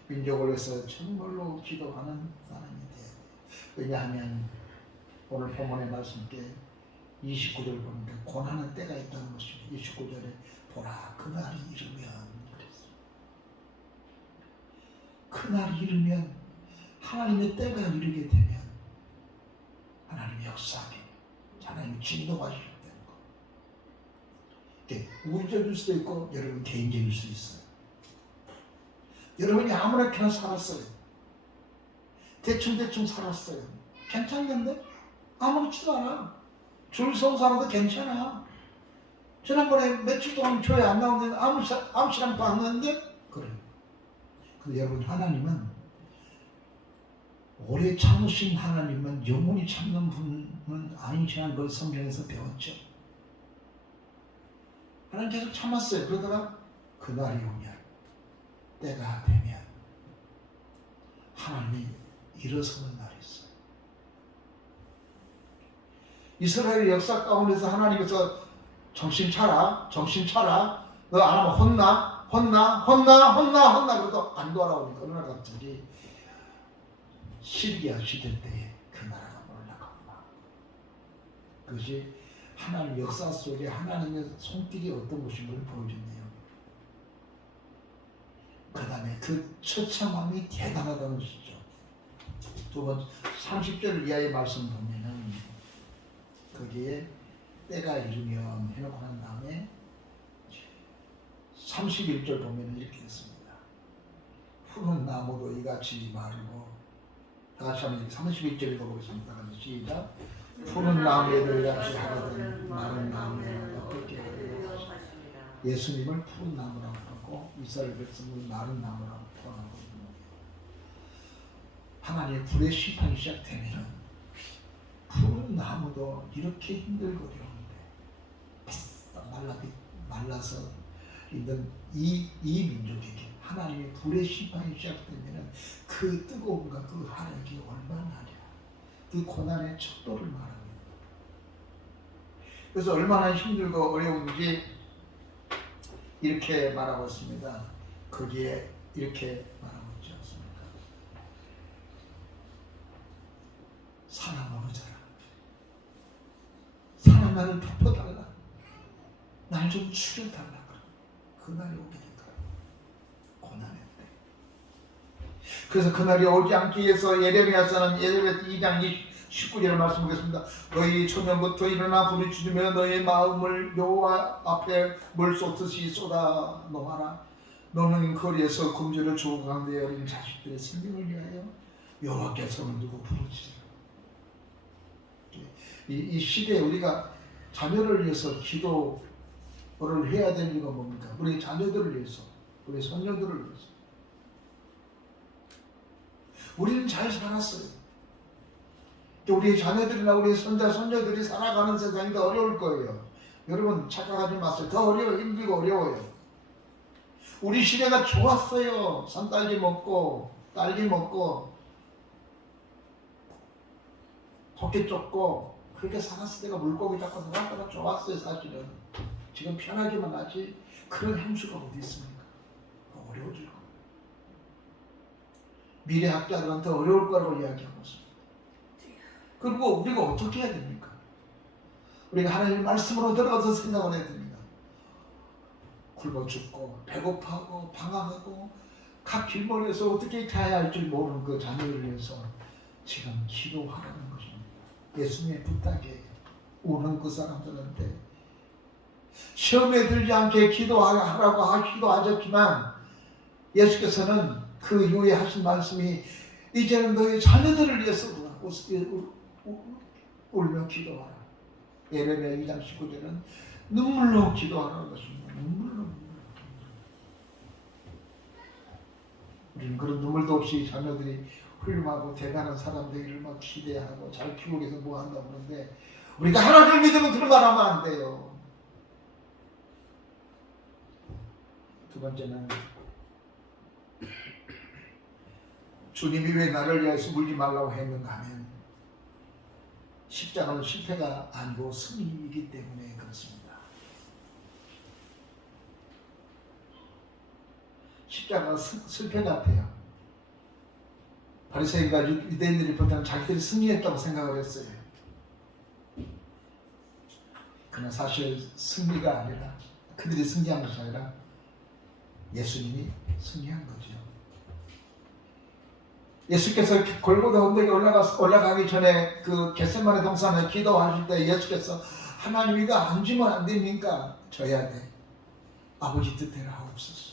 민족을 위해서 정말로 기도하는 사람이 돼야 돼요. 왜냐하면 오늘 본문의 말씀께 29절 보니까 고난의 때가 있다는 것입니다. 29절에 보라 그날이 이르면 그랬어요. 그날이 이르면 하나님의 때가 이르게 되면 하나님이 역사하게 하나님이 진노하실 때는 거. 이게 우주적일 수도 있고 여러분 개인적일 수 있어요. 여러분이 아무렇게나 살았어요. 대충 살았어요. 괜찮은데? 아무렇지도 않아. 줄 서서 살아도 괜찮아. 지난번에 며칠 동안 교회 안 나오는데 아무 시간도 안 나왔는데? 그래요. 근데 여러분 하나님은 오래 참으신 하나님은 영원히 참는 분은 아니시라는 걸 성경에서 배웠죠. 하나님 계속 참았어요. 그러다가 그날이 오면 때가 되면 하나님이 일어서는 날이 있어요. 이스라엘 역사 가운데서 하나님께서 정신 차라 너 안 하면 혼나 그래도 안 돌아오니까 어느 날 갑자기 시리아 시대 때에 그 나라가 올라가구나. 그것이 하나님 역사 속에 하나님의 손길이 어떤 것인가를 보여줬네요. 그 다음에 그 처참함이 대단하다는 것이죠. 두 번째 30절 이하의 말씀 보면은 거기에 때가 이르면 해놓고 난 다음에 31절 보면은 이렇게 했습니다. 푸른 나무도 이같이 마르고, 다 같이 한번 31절 읽어보겠습니다. 시작. 푸른 나무에도 이같이 하거든 마른 나무는 어떻게 하리요. 예수님을 푸른 나무라고 하고 이스라엘 백성을 마른 나무라고 표현하거든요. 하나님의 불의 심판이 시작되면 푸른 나무도 이렇게 힘들고 어려운데 말라서 있는 이 민족에게 하나님의 불의 심판이 시작되면 그 뜨거움과 그 하락이 얼마나 하랴. 그 고난의 척도를 말합니다. 그래서 얼마나 힘들고 어려운지 이렇게 말하고 있습니다. 거기에 이렇게 말하고 있지 않습니까? 사나 무너져라. 사나 나를 덮어달라. 날 좀 추려달라. 그날이 오게 될 거야. 고난의 때. 그래서 그날이 오지 않기 위해서 예레미야서는 예레미야 2장 19절 말씀 보겠습니다. 너희 초년부터 일어나 부르짖으며 너희 마음을 여호와 앞에 물 쏟듯이 쏟아 놓아라. 너는 거리에서 금주를 주고 가는데 어린 자식들의 생명을 위하여 여호와께서 누구 부르짖으라. 이 시대에 우리가 자녀를 위해서 기도를 해야 될 이유가 뭡니까? 우리 자녀들을 위해서, 우리 손녀들을 위해서. 우리는 잘 살았어요. 우리 자녀들이나 우리 손자, 손녀들이 살아가는 세상이 더 어려울 거예요. 여러분 착각하지 마세요. 더 어려워요. 힘들고 어려워요. 우리 시대가 좋았어요. 산딸기 먹고 딸기 먹고 토끼 쫓고 그렇게 살았을 때가 물고기 잡고 살았을 때가 좋았어요. 사실은 지금 편하기만 하지 그런 향수가 어디 있습니까? 더 어려워질 거예요. 미래 학자들은 더 어려울 거라고 이야기하고 있습니다. 그리고 우리가 어떻게 해야 됩니까? 우리가 하나님의 말씀으로 들어가서 생각을 해야 됩니다. 굶어 죽고 배고파하고 방황하고 각 길거리에서 어떻게 가야 할 줄 모르는 그 자녀를 위해서 지금 기도하라는 것입니다. 예수님의 부탁에 우는 그 사람들한테 시험에 들지 않게 기도하라고 하기도 하셨지만 예수께서는 그 이후에 하신 말씀이 이제는 너희 자녀들을 위해서 울며 기도하라. 예레미야 2장 19절은 눈물로 기도하라는 것입니다. 눈물로. 우리는 그런 눈물도 없이 자녀들이 훌륭하고 대단한 사람들을 막 기대하고 잘 키우기 위해서 뭐 한다고 그러는데 우리가 하나님을 믿으면 그런 말 하면 안 돼요. 두 번째는 주님이 왜 나를 위해서 울지 말라고 했는가 하면 십자가는 실패가 아니고 승리이기 때문에 그렇습니다. 십자가가 실패 같아요. 바리새인과 유대인들이 볼 때는 자기들이 승리했다고 생각을 했어요. 그러나 사실 승리가 아니라 그들이 승리한 것이 아니라 예수님이 승리한 거죠. 예수께서 골고다 언덕에 올라가기 전에 그 겟세마네 동산에 기도하실 때 예수께서 하나님 이거 안 주면 안 됩니까? 줘야 돼. 아버지 뜻대로 하옵소서.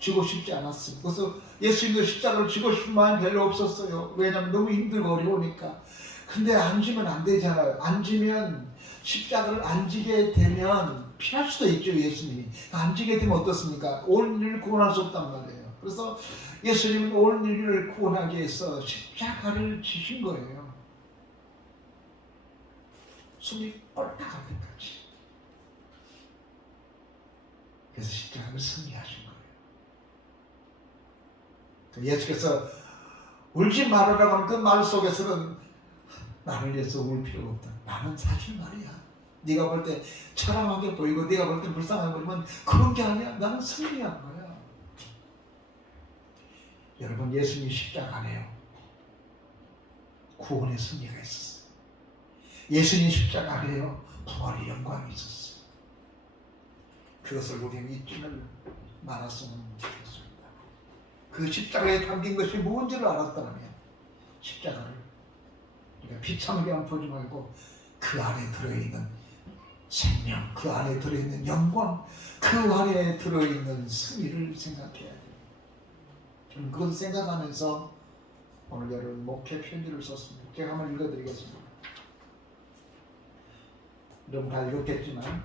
주고 싶지 않았어요. 그래서 예수님도 십자가를 주고 싶은 마음이 별로 없었어요. 왜냐하면 너무 힘들고 어려우니까. 근데 안 주면 안 되잖아요. 안 주면 십자가를 안 지게 되면 피할 수도 있죠. 예수님이 안 지게 되면 어떻습니까? 온 인류를 구원할 수 없단 말이에요. 그래서 예수님은 온 인류를 구원하기 위해서 십자가를 지신 거예요. 숨이 꼴딱할 때까지. 그래서 십자가를 승리하신 거예요. 예수께서 울지 말으라고 하는 그 말 속에서는 나를 위해서 울 필요가 없다. 나는 사실 말이야. 네가 볼 때 처량하게 보이고 네가 볼 때 불쌍하게 보이면 그런 게 아니야. 나는 승리한 거야. 여러분 예수님이 십자가 안에요. 구원의 승리가 있었어요. 예수님 십자가 안에요. 부활의 영광이 있었어요. 그것을 우리는 잊지는 말았으면 좋겠습니다. 그 십자가에 담긴 것이 뭔지를 알았다면 십자가를 우리가 비참하게 안 보지 말고 그 안에 들어있는 생명, 그 안에 들어있는 영광, 그 안에 들어있는 승리를 생각해야 돼요. 저는 그걸 생각하면서 오늘 여러분 목회 편지를 썼습니다. 제가 한번 읽어드리겠습니다. 여러분 다 읽었겠지만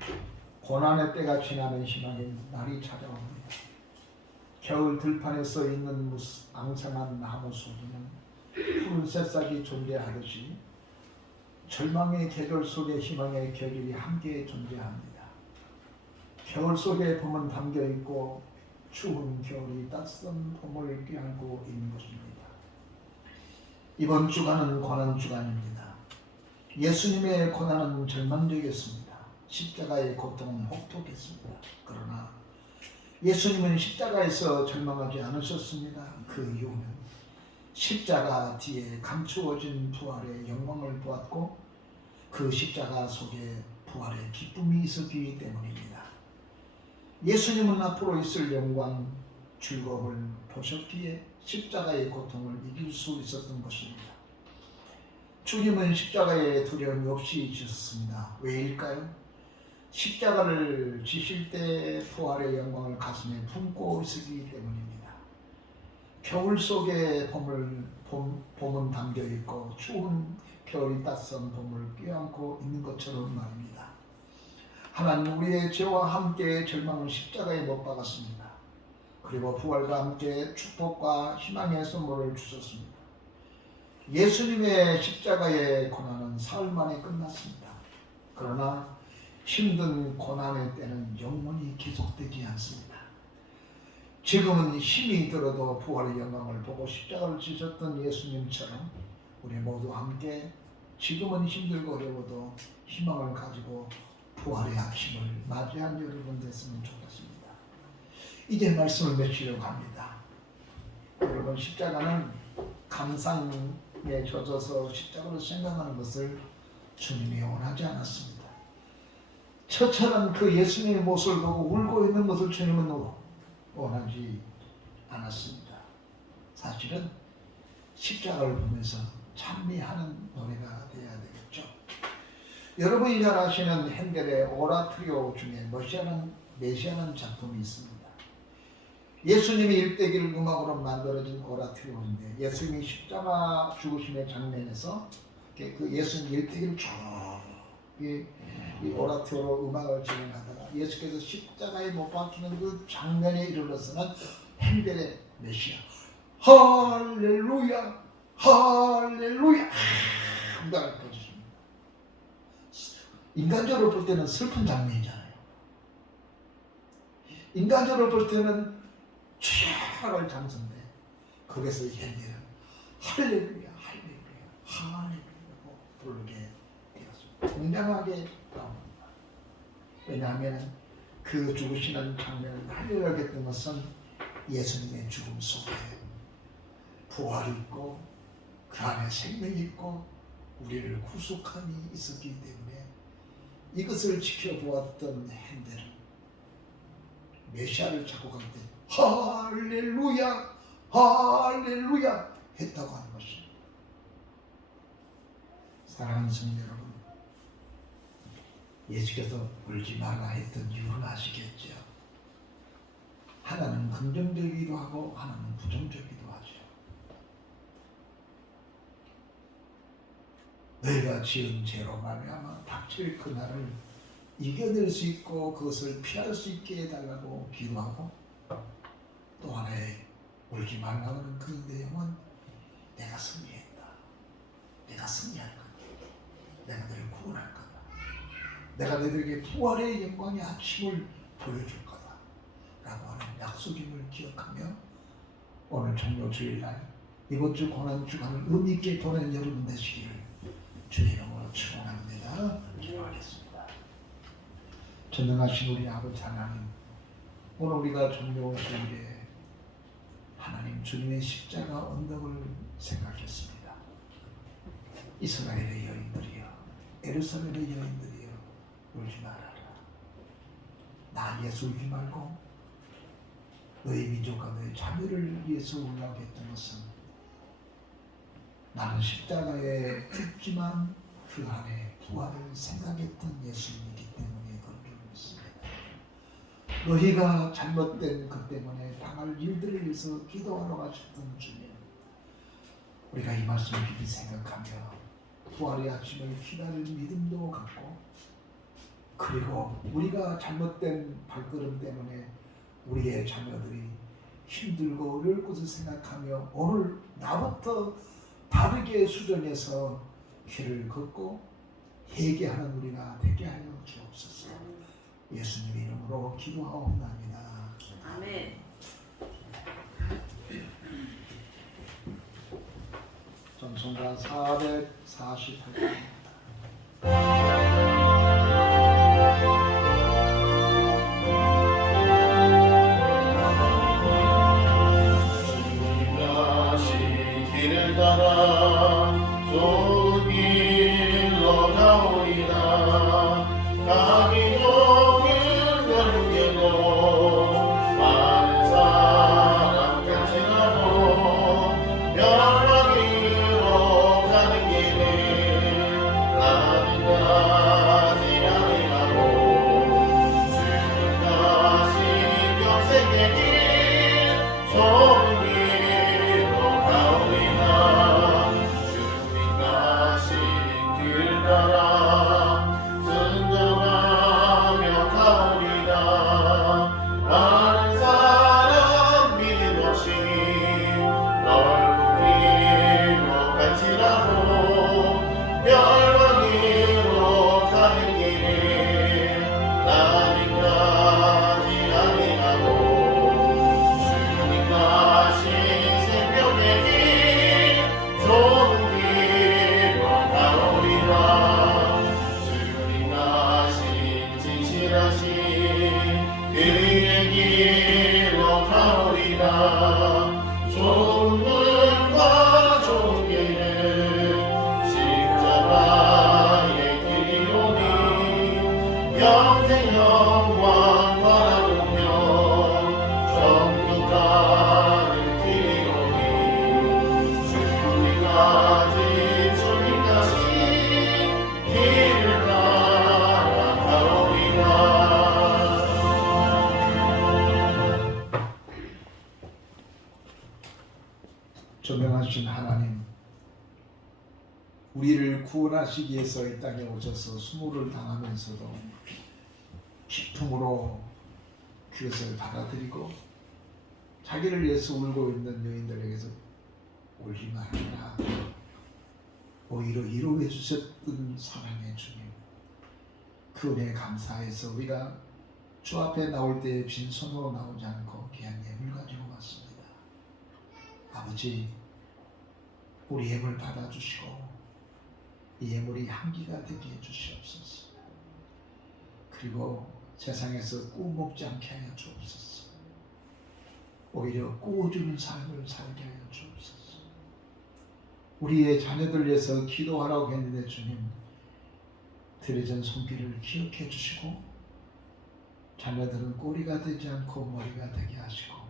고난의 때가 지나면 희망의 날이 찾아옵니다. 겨울 들판에 서 있는 앙상한 나무 속에는 푸른 새싹이 존재하듯이 절망의 계절 속에 희망의 계절이 함께 존재합니다. 겨울 속에 봄은 담겨있고 추운 겨울이 따스한 봄을 꾀안고 있는 것입니다. 이번 주간은 고난주간입니다. 예수님의 고난은 절망적이었습니다. 십자가의 고통은 혹독했습니다. 그러나 예수님은 십자가에서 절망하지 않으셨습니다. 그 이유는 십자가 뒤에 감추어진 부활의 영광을 보았고 그 십자가 속에 부활의 기쁨이 있었기 때문입니다. 예수님은 앞으로 있을 영광, 즐거움을 보셨기에 십자가의 고통을 이길 수 있었던 것입니다. 주님은 십자가에 두려움이 없이 지셨습니다. 왜일까요? 십자가를 지실 때 부활의 영광을 가슴에 품고 있었기 때문입니다. 겨울 속에 봄은 담겨 있고 추운 겨울이 따스한 봄을 껴안고 있는 것처럼 말입니다. 하나님 우리의 죄와 함께 절망은 십자가에 못 박았습니다. 그리고 부활과 함께 축복과 희망의 선물을 주셨습니다. 예수님의 십자가의 고난은 사흘 만에 끝났습니다. 그러나 힘든 고난의 때는 영원히 계속되지 않습니다. 지금은 힘이 들어도 부활의 영광을 보고 십자가를 지셨던 예수님처럼 우리 모두 함께 지금은 힘들고 어려워도 희망을 가지고 부활의 아침을 맞이한 여러분 됐으면 좋겠습니다. 이제 말씀을 맺으려고 합니다. 여러분, 십자가는 감상에 젖어서 십자가를 생각하는 것을 주님이 원하지 않았습니다. 처참한 그 예수님의 모습을 보고 울고 있는 것을 주님은 원하지 않았습니다. 사실은 십자가를 보면서 찬미하는 노래가 되어야 되겠죠. 여러분이 잘 아시는 핸델의 오라토리오 중에 메시아는 작품이 있습니다. 예수님이 일대기를 음악으로 만들어진 오라토리오인데 예수님이 십자가 죽으심의 장면에서 그 예수님 일대기를 쭉 이 오라토리오 음악을 진행하다가 예수께서 십자가에 못 박히는 그 장면에 이르러서는 핸델의 메시아 할렐루야 할렐루야 음악을 펴주십니다. 인간적으로 볼 때는 슬픈 장면이잖아요. 인간적으로 볼 때는 최악을 장소인데 거기서 핸델은 할렐루야 할렐루야 할렐루야고 부르게 되었습니다. 굉장하게 나옵니다. 왜냐하면 그 죽으시는 장면을 할렐루야 했던 것은 예수님의 죽음 속에 부활이 있고 그 안에 생명이 있고 우리를 구속함이 있었기 때문에 이것을 지켜보았던 핸델은 메시아를 작곡할 때 할렐루야 할렐루야 했다고 하는 것입니다. 사랑하는 성도 여러분, 예수께서 울지 말라 했던 이유는 아시겠죠? 하나는 긍정적이기도 하고 하나는 부정적이기도 하죠. 너희가 지은 죄로 말미암아 닥칠 그날을 이겨낼 수 있고 그것을 피할 수 있게 해달라고 기도하고, 또 하나의 울지 말라고 하는 그 내용은 내가 승리했다, 내가 승리할 거다, 내가 너를 구원할 거다, 내가 너희들에게 부활의 영광의 아침을 보여줄 거다 라고 하는 약속임을 기억하며 오늘 종료 주일날 이번 주 고난 주간을 의미 있게 보내는 여러분 되시기를 주의 이름으로 축원합니다. 기도하겠습니다. 전능하신 우리 아버지 하나님, 오늘 우리가 종료 주일에 하나님 주님의 십자가 언덕을 생각했습니다. 이스라엘의 여인들이여, 예루살렘의 여인들이여, 울지 말아라. 나 예수 울지 말고 너희 민족과 너희 자녀를 위해서 울라고 했던 것은 나는 십자가에 죽지만 그 안에 부활을 생각했던 예수님이기 때문에 그런 믿습니다. 너희가 잘못된 것 때문에 당할 일들을 위해서 기도하러 가셨던 주님, 우리가 이 말씀을 깊이 생각하며 부활의 아침을 기다릴 믿음도 갖고, 그리고 우리가 잘못된 발걸음 때문에 우리의 자녀들이 힘들고 어려울 것을 생각하며 오늘 나부터 바르게 수정해서 길을 걷고 회개하는 우리가 되게 하여 주옵소서. 예수님의 이름으로 기도하옵나이다. 아멘. 전송가 448장. 길을 따라 좋은 길로 가오리라. 가기 좋은 걸음개고 많은 사람 같이 가고 멸망으로 가는 길을 생명의 길 좁은 길로 가오리라 주님 가신 길 따라 순종하며 가오리라 많은 사람 믿음 없이 넓은 길로 갈지라도 멸망으로 가는 길에 나님까지 아니하고 주님 가신 생명의 길 좁은 길로 가오리라 주님 가신 진실하신 의의 길로 가오리라 좋은 물과 좋은 길을 십자가의 길이오니 평생 영광 바라보며 천국 가는 길이오니 주님까지 주님 가신 길을 따라 가오리라. 전능하신 하나님, 우리를 구원하시기 위해서 이 땅에 오셔서 수모를 당하면서도 기쁨으로 그것을 받아들이고 자기를 위해서 울고 있는 여인들에게서 울지 말아라 오히려 위로해 주셨던 사랑의 주님, 그 은혜에 감사해서 우리가 주 앞에 나올 때 빈손으로 나오지 않고 귀한 예물 가지고 왔습니다. 아버지, 우리 예물 받아주시고 이 예물이 향기가 되게 해주시옵소서. 그리고 세상에서 꾸먹지 않게 하여 주옵소서. 오히려 꾸어주는 삶을 살게 하여 주옵소서. 우리의 자녀들 위해서 기도하라고 했는데 주님, 드려진 손길을 기억해 주시고 자녀들은 꼬리가 되지 않고 머리가 되게 하시고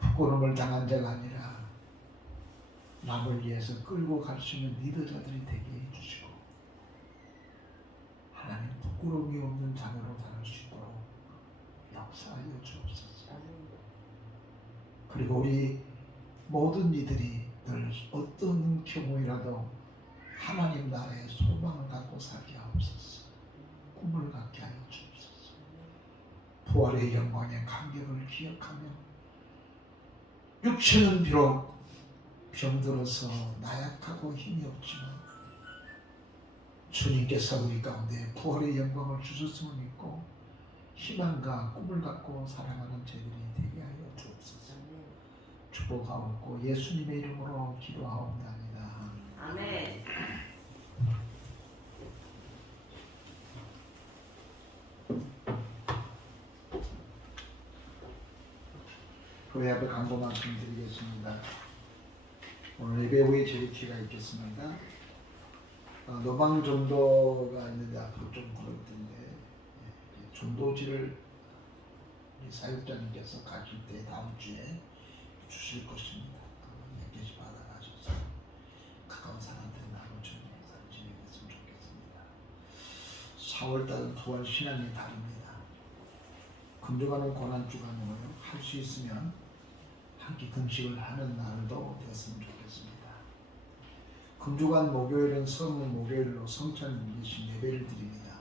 부끄러움을 당한 자가 아니라 남을 위해서 끌고 갈 수 있는 리더자들이 되게 해주시고 하나님 부끄러움이 없는 자녀로 살을 수 있도록 역사하여 주옵소서. 그리고 우리 모든 이들이 늘 어떤 경우이라도 하나님 나라의 소망을 갖고 살게 하옵소서. 꿈을 갖게 하여 주옵소서. 부활의 영광의 감격을 기억하며 육체는 비록 병들어서 나약하고 힘이 없지만 주님께서 우리 가운데 부활의 영광을 주셨음을 믿고 희망과 꿈을 갖고 살아가는 저희들이 되게 하여 주옵소서. 축복하옵고 예수님의 이름으로 기도하옵나이다. 아멘. 교회 앞에 간구 말씀드리겠습니다. 오늘 예배 후에 제리키가 있겠습니다. 노방 전도가 있는데 앞으로 좀 그럴 텐데 전도지를 우리 사역자님께서 가실 때 다음 주에 주실 것입니다. 몇 개씩 받아가셔서 가까운 사람들 나눠주는 행사를 진행했으면 좋겠습니다. 4월달은 부활 신앙의 달입니다. 금주가는 고난주간이고요. 할 수 있으면 함께 금식을 하는 날도 되었으면 좋겠습니다. 금주간 목요일은 성은 목요일로 성찬 예식 예배를 드립니다.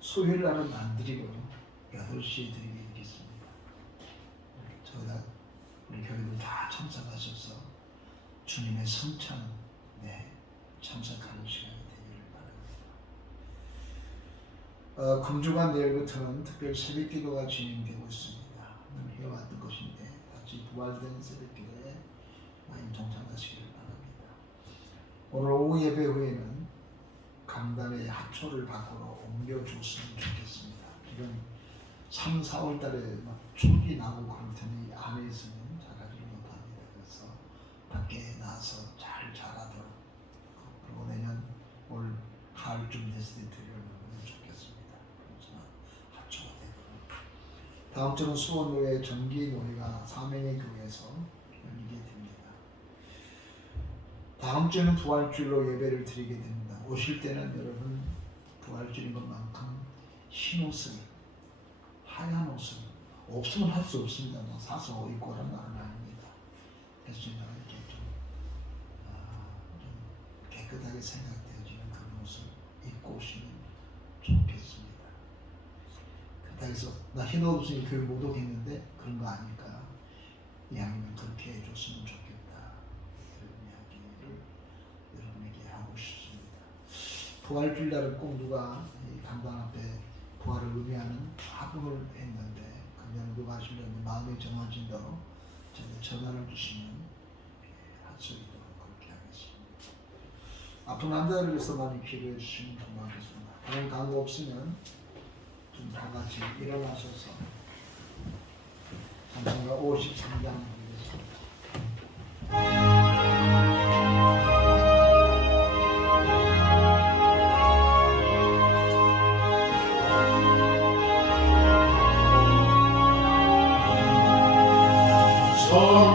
수요일 날은 안 드리고요. 8시에 드리게 되겠습니다. 저희가 우리 교회들 다 참석하셔서 주님의 성찬 참석하는 시간이 되기를 바랍니다. 금주간 내일부터는 특별 새벽기도가 진행되고 있습니다. 늘 해왔던 것인데 같이 부활된 새벽기도에 많이 동참하시기를 바랍니다. 오늘 오후 예배 후에는 강단의 하초를 밖으로 옮겨줬으면 좋겠습니다. 이건 3, 4월 달에 막 촉이 나고 그럴 테니 안에 있으면 자라지 못합니다. 그래서 밖에 나와서 잘 자라도록, 그리고 내년 올 가을쯤 됐을 때 드려놓으면 좋겠습니다. 그렇지만 하초가 되도록. 다음 주는 수원노회 정기노회가 사명의 교회에서 열리게 됩니다. 다음 주는 부활주일로 예배를 드리게 됩니다. 오실 때는 여러분 부활주일인 것만큼 흰 옷을, 하얀 옷을 없으면 할 수 없습니다. 뭐 사서 입고 하는 말은 아닙니다. 했으면 이렇게 좀 깨끗하게 생각되어지는 그런 옷을 입고 오시면 좋겠습니다. 그래서 나 흰 옷을 교회 못 오겠는데 그런 거 아니까 이왕이면 그렇게 해줬으면 좋겠다. 그런 이야기를 여러분에게 하고 싶습니다. 부활주일날은 꼭 누가 이 간방 앞에 부활을 의미하는 화분을 했는데 그냥 누가 하시려면 마음이 정해진 대로 저에게 전화를 주시면 할 수 있도록 그렇게 하겠습니다. 아픈 환자를 위해서 많이 기도해 주시면 고맙겠습니다. 다른 강도 없으면 좀 다 같이 일어나셔서 찬송가 53장 드리겠습니다.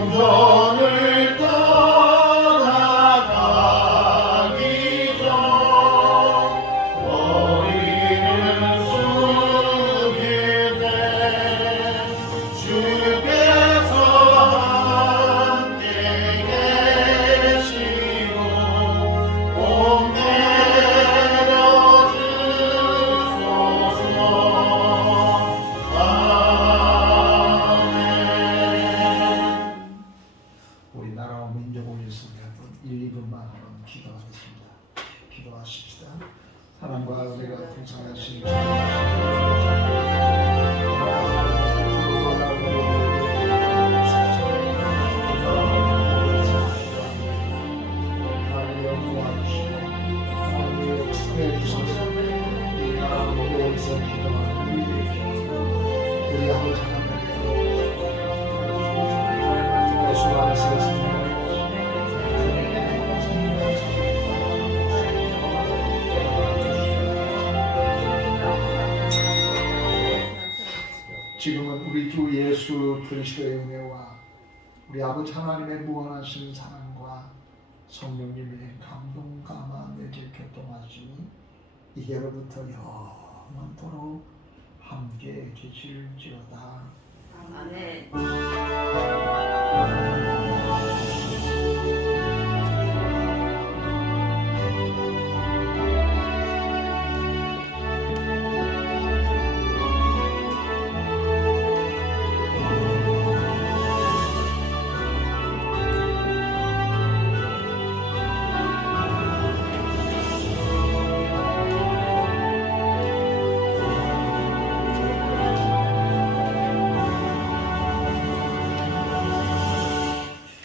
성전을 떠나가기 전 머리를 숙일 때 주께서 함께 계시고 봄 내려주소서. 우리 나라와 민족을 위해서 한번 1, 2분만 한번 기도하겠습니다. 기도하십시다. 사랑과 은혜가 풍성하신 우리 아버지 하나님 예수 안에서 지금은 우리 주 예수 그리스도의 은혜와 우리 아버지 하나님의 무한하신 사랑과 성령님의 감동 감화 내재 교통하심이 이제로부터 영원토록 함께 계실지어다. 아멘.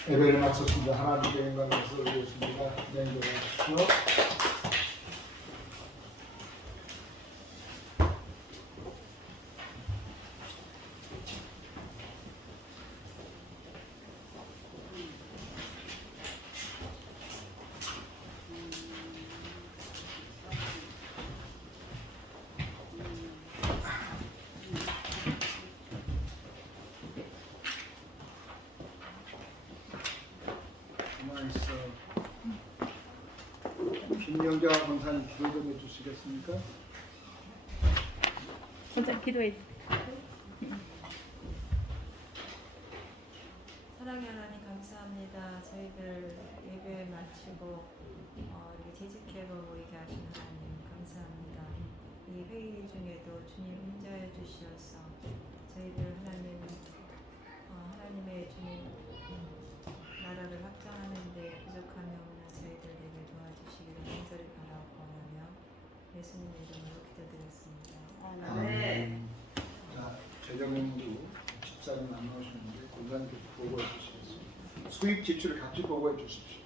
예배를 마쳤습니다. 하나님께 영광을 돌리겠습니다. 내려오십시오. 가만히 있어. 김영자 권사님 기도 좀 해주시겠습니까? 먼저 기도해. 사랑의 하나님 감사합니다. 저희들 예배 마치고 이렇게 재직회로 모이게 하신 하나님 감사합니다. 이 회의 중에도 주님 인자해 주시어서 저희들 하나님의 주님 나라를 확장하는데 부족함이 없는 저희들에게 도와주시기를 간절히 바라고 원하며 예수님 이름으로 기도드렸습니다. 아멘. 자, 재정연구 집사님 안 나오시는데 권사님께 보고해 주시겠습니다. 수입 지출을 같이 보고해 주십시오.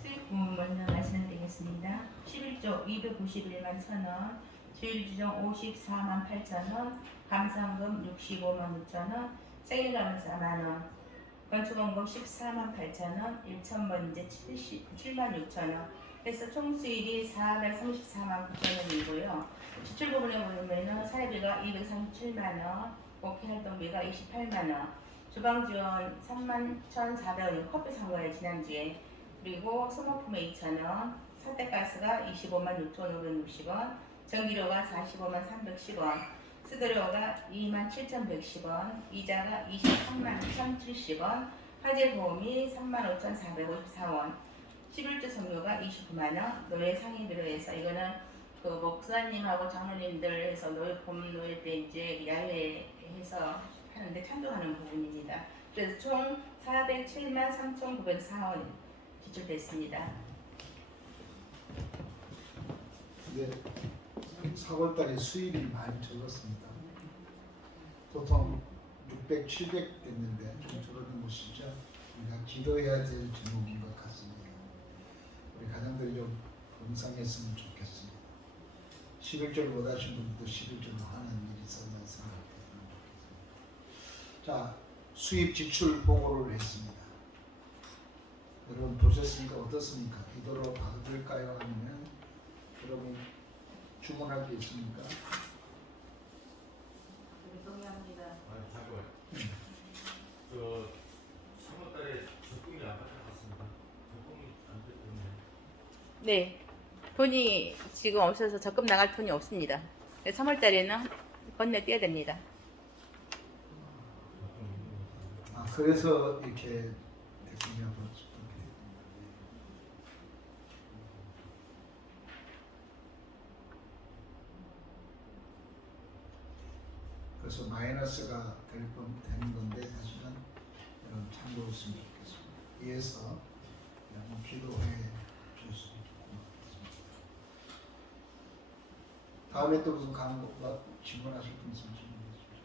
수입 부분 먼저 말씀드리겠습니다. 11조 291만 1,000원, 주일주정 54만 8,000원, 감사원금 65만 6,000원, 생일감은 4만원, 건축원금 14만 8,000원, 1,000번째 7만 6,000원, 그래서 총 수입이 434만 9,000원이고요. 지출 부분에 보면은 사회비가 237만원, 목회활동비가 28만원, 주방지원 31,400원, 커피 산 거예요 지난주에. 그리고 소모품에 2,000원, 선택가스가 25만 6,560원, 전기료가 45만 310원, 수도료가 2만 7,110원, 이자가 23만 1,070원, 화재보험이 3만 5,454원, 11주 선교가 29만원, 노예 상임비로 해서 이거는 그 목사님하고 장로님들 해서 봄 노예 때 이제 야외해서 하는데 참조하는 부분입니다. 그래서 총 407만 3,904원 지출됐습니다. 근데 4월달에 수입이 많이 적었습니다. 보통 600, 700 됐는데 좀 줄어든 것이죠. 우리가 기도해야 될 제목인 것 같습니다. 우리 가정들이 좀 건강했으면 좋겠습니다. 11절 못하신 분들도 11절로 하는 일이 있었나 생각했으면 좋겠습니다. 자, 수입 지출 보고를 했습니다. 여러분 보셨으니까 어떻습니까? 이대로 받을까요? 아니면 여러분 주문할 게 있습니까? 동의합니다. 아, 잠깐만. 저 3월달에 적금이 안 받아갔습니다. 적금이 안 됐는데. 네, 돈이 지금 없어서 적금 나갈 돈이 없습니다. 3월달에는 건네뛰어야 됩니다. 아, 그래서 이렇게 됐군요. 그래서 마이너스가 되는 건데 사실은 여러분 참고했으면 좋겠습니다. 이해서 여러분 기도해 주셨으면 좋겠습니다. 다음에 또 무슨 강의가 질문하실 분 있으면 질문해 주시면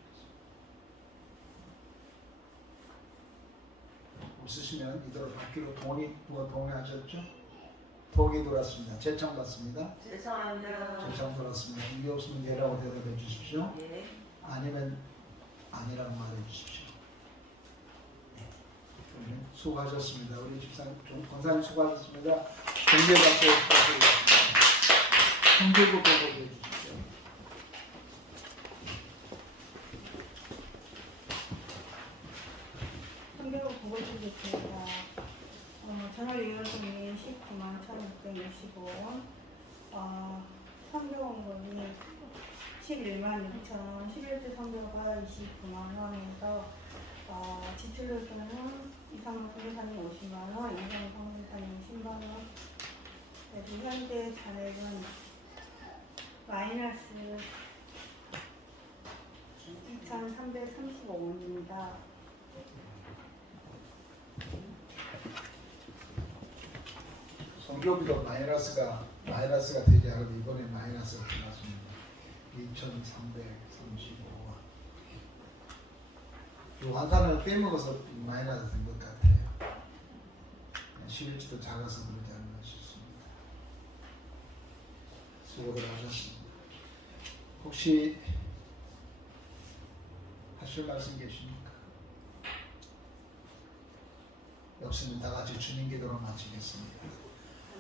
좋겠습니다. 없으시면 이대로 받기로 동의하셨죠? 동의 들어왔습니다. 제청 받습니다. 죄송합니다. 제청 들어왔습니다. 이게 없으면 예라고 대답해 주십시오. 예. 아니면 아니라고 말해 주십시오. 네. 수고하셨습니다. 우리 집사님, 권사님 수고하셨습니다. 경제박수 부탁드리겠습니다. 성교부 보고해 주십시오. 성교부 보고 드리겠습니다. 전월 예금이 19만 1,665원, 성교원금이 11만 6천, 11주 성교가 29만 원에서 지출로서는 이상훈 성교사님 50만 원, 이상훈 성교사님 10만 원. 그래서 현재 잔액은 마이너스 2,335원입니다. 성교비도 마이너스가 되지 않아도 이번에 마이너스가 나왔습니다. 2,335원. 이 환산을 빼먹어서 마이너스 된 것 같아요. 11주도 작아서 그러지 않나 싶습니다. 수고들 하셨습니다. 혹시 하실 말씀 계십니까? 없으면 다 같이 주님 기도로 마치겠습니다.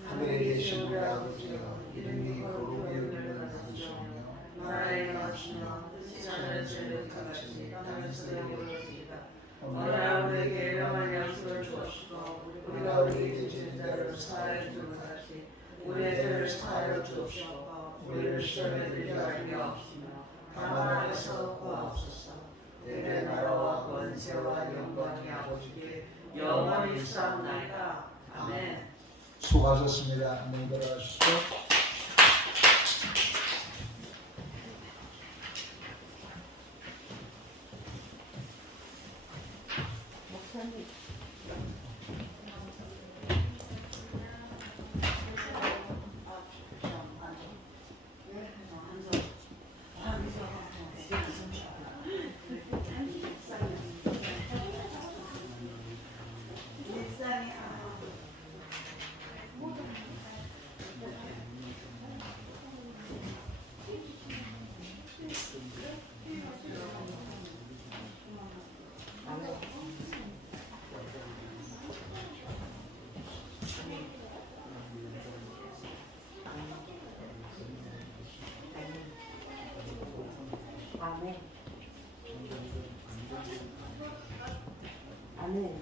하늘에 계신 우리 아버지여, 이름이 거룩히 여김을 받으시오며 나라의 나시며 하늘에서 같이 땅에서 이루어지이다. 오늘날 우리에게 일용할 양식을 주옵시고 우리가 우리에게 지은 자를 사하여 주는 같이 우리의 죄를 사하여 주옵시고 우리를 시험에 들게 하지 마옵시며 다만 안에서 구하옵소서. 내 나라와 권세와 영광이 아버지께 영원히 있사옵나이다. 아멘. 수고하셨습니다. 안녕히 들어가시죠. 목사님. 아멘. 아멘.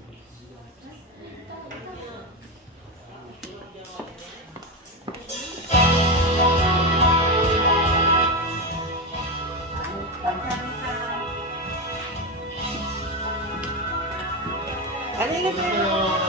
안녕히 계세요.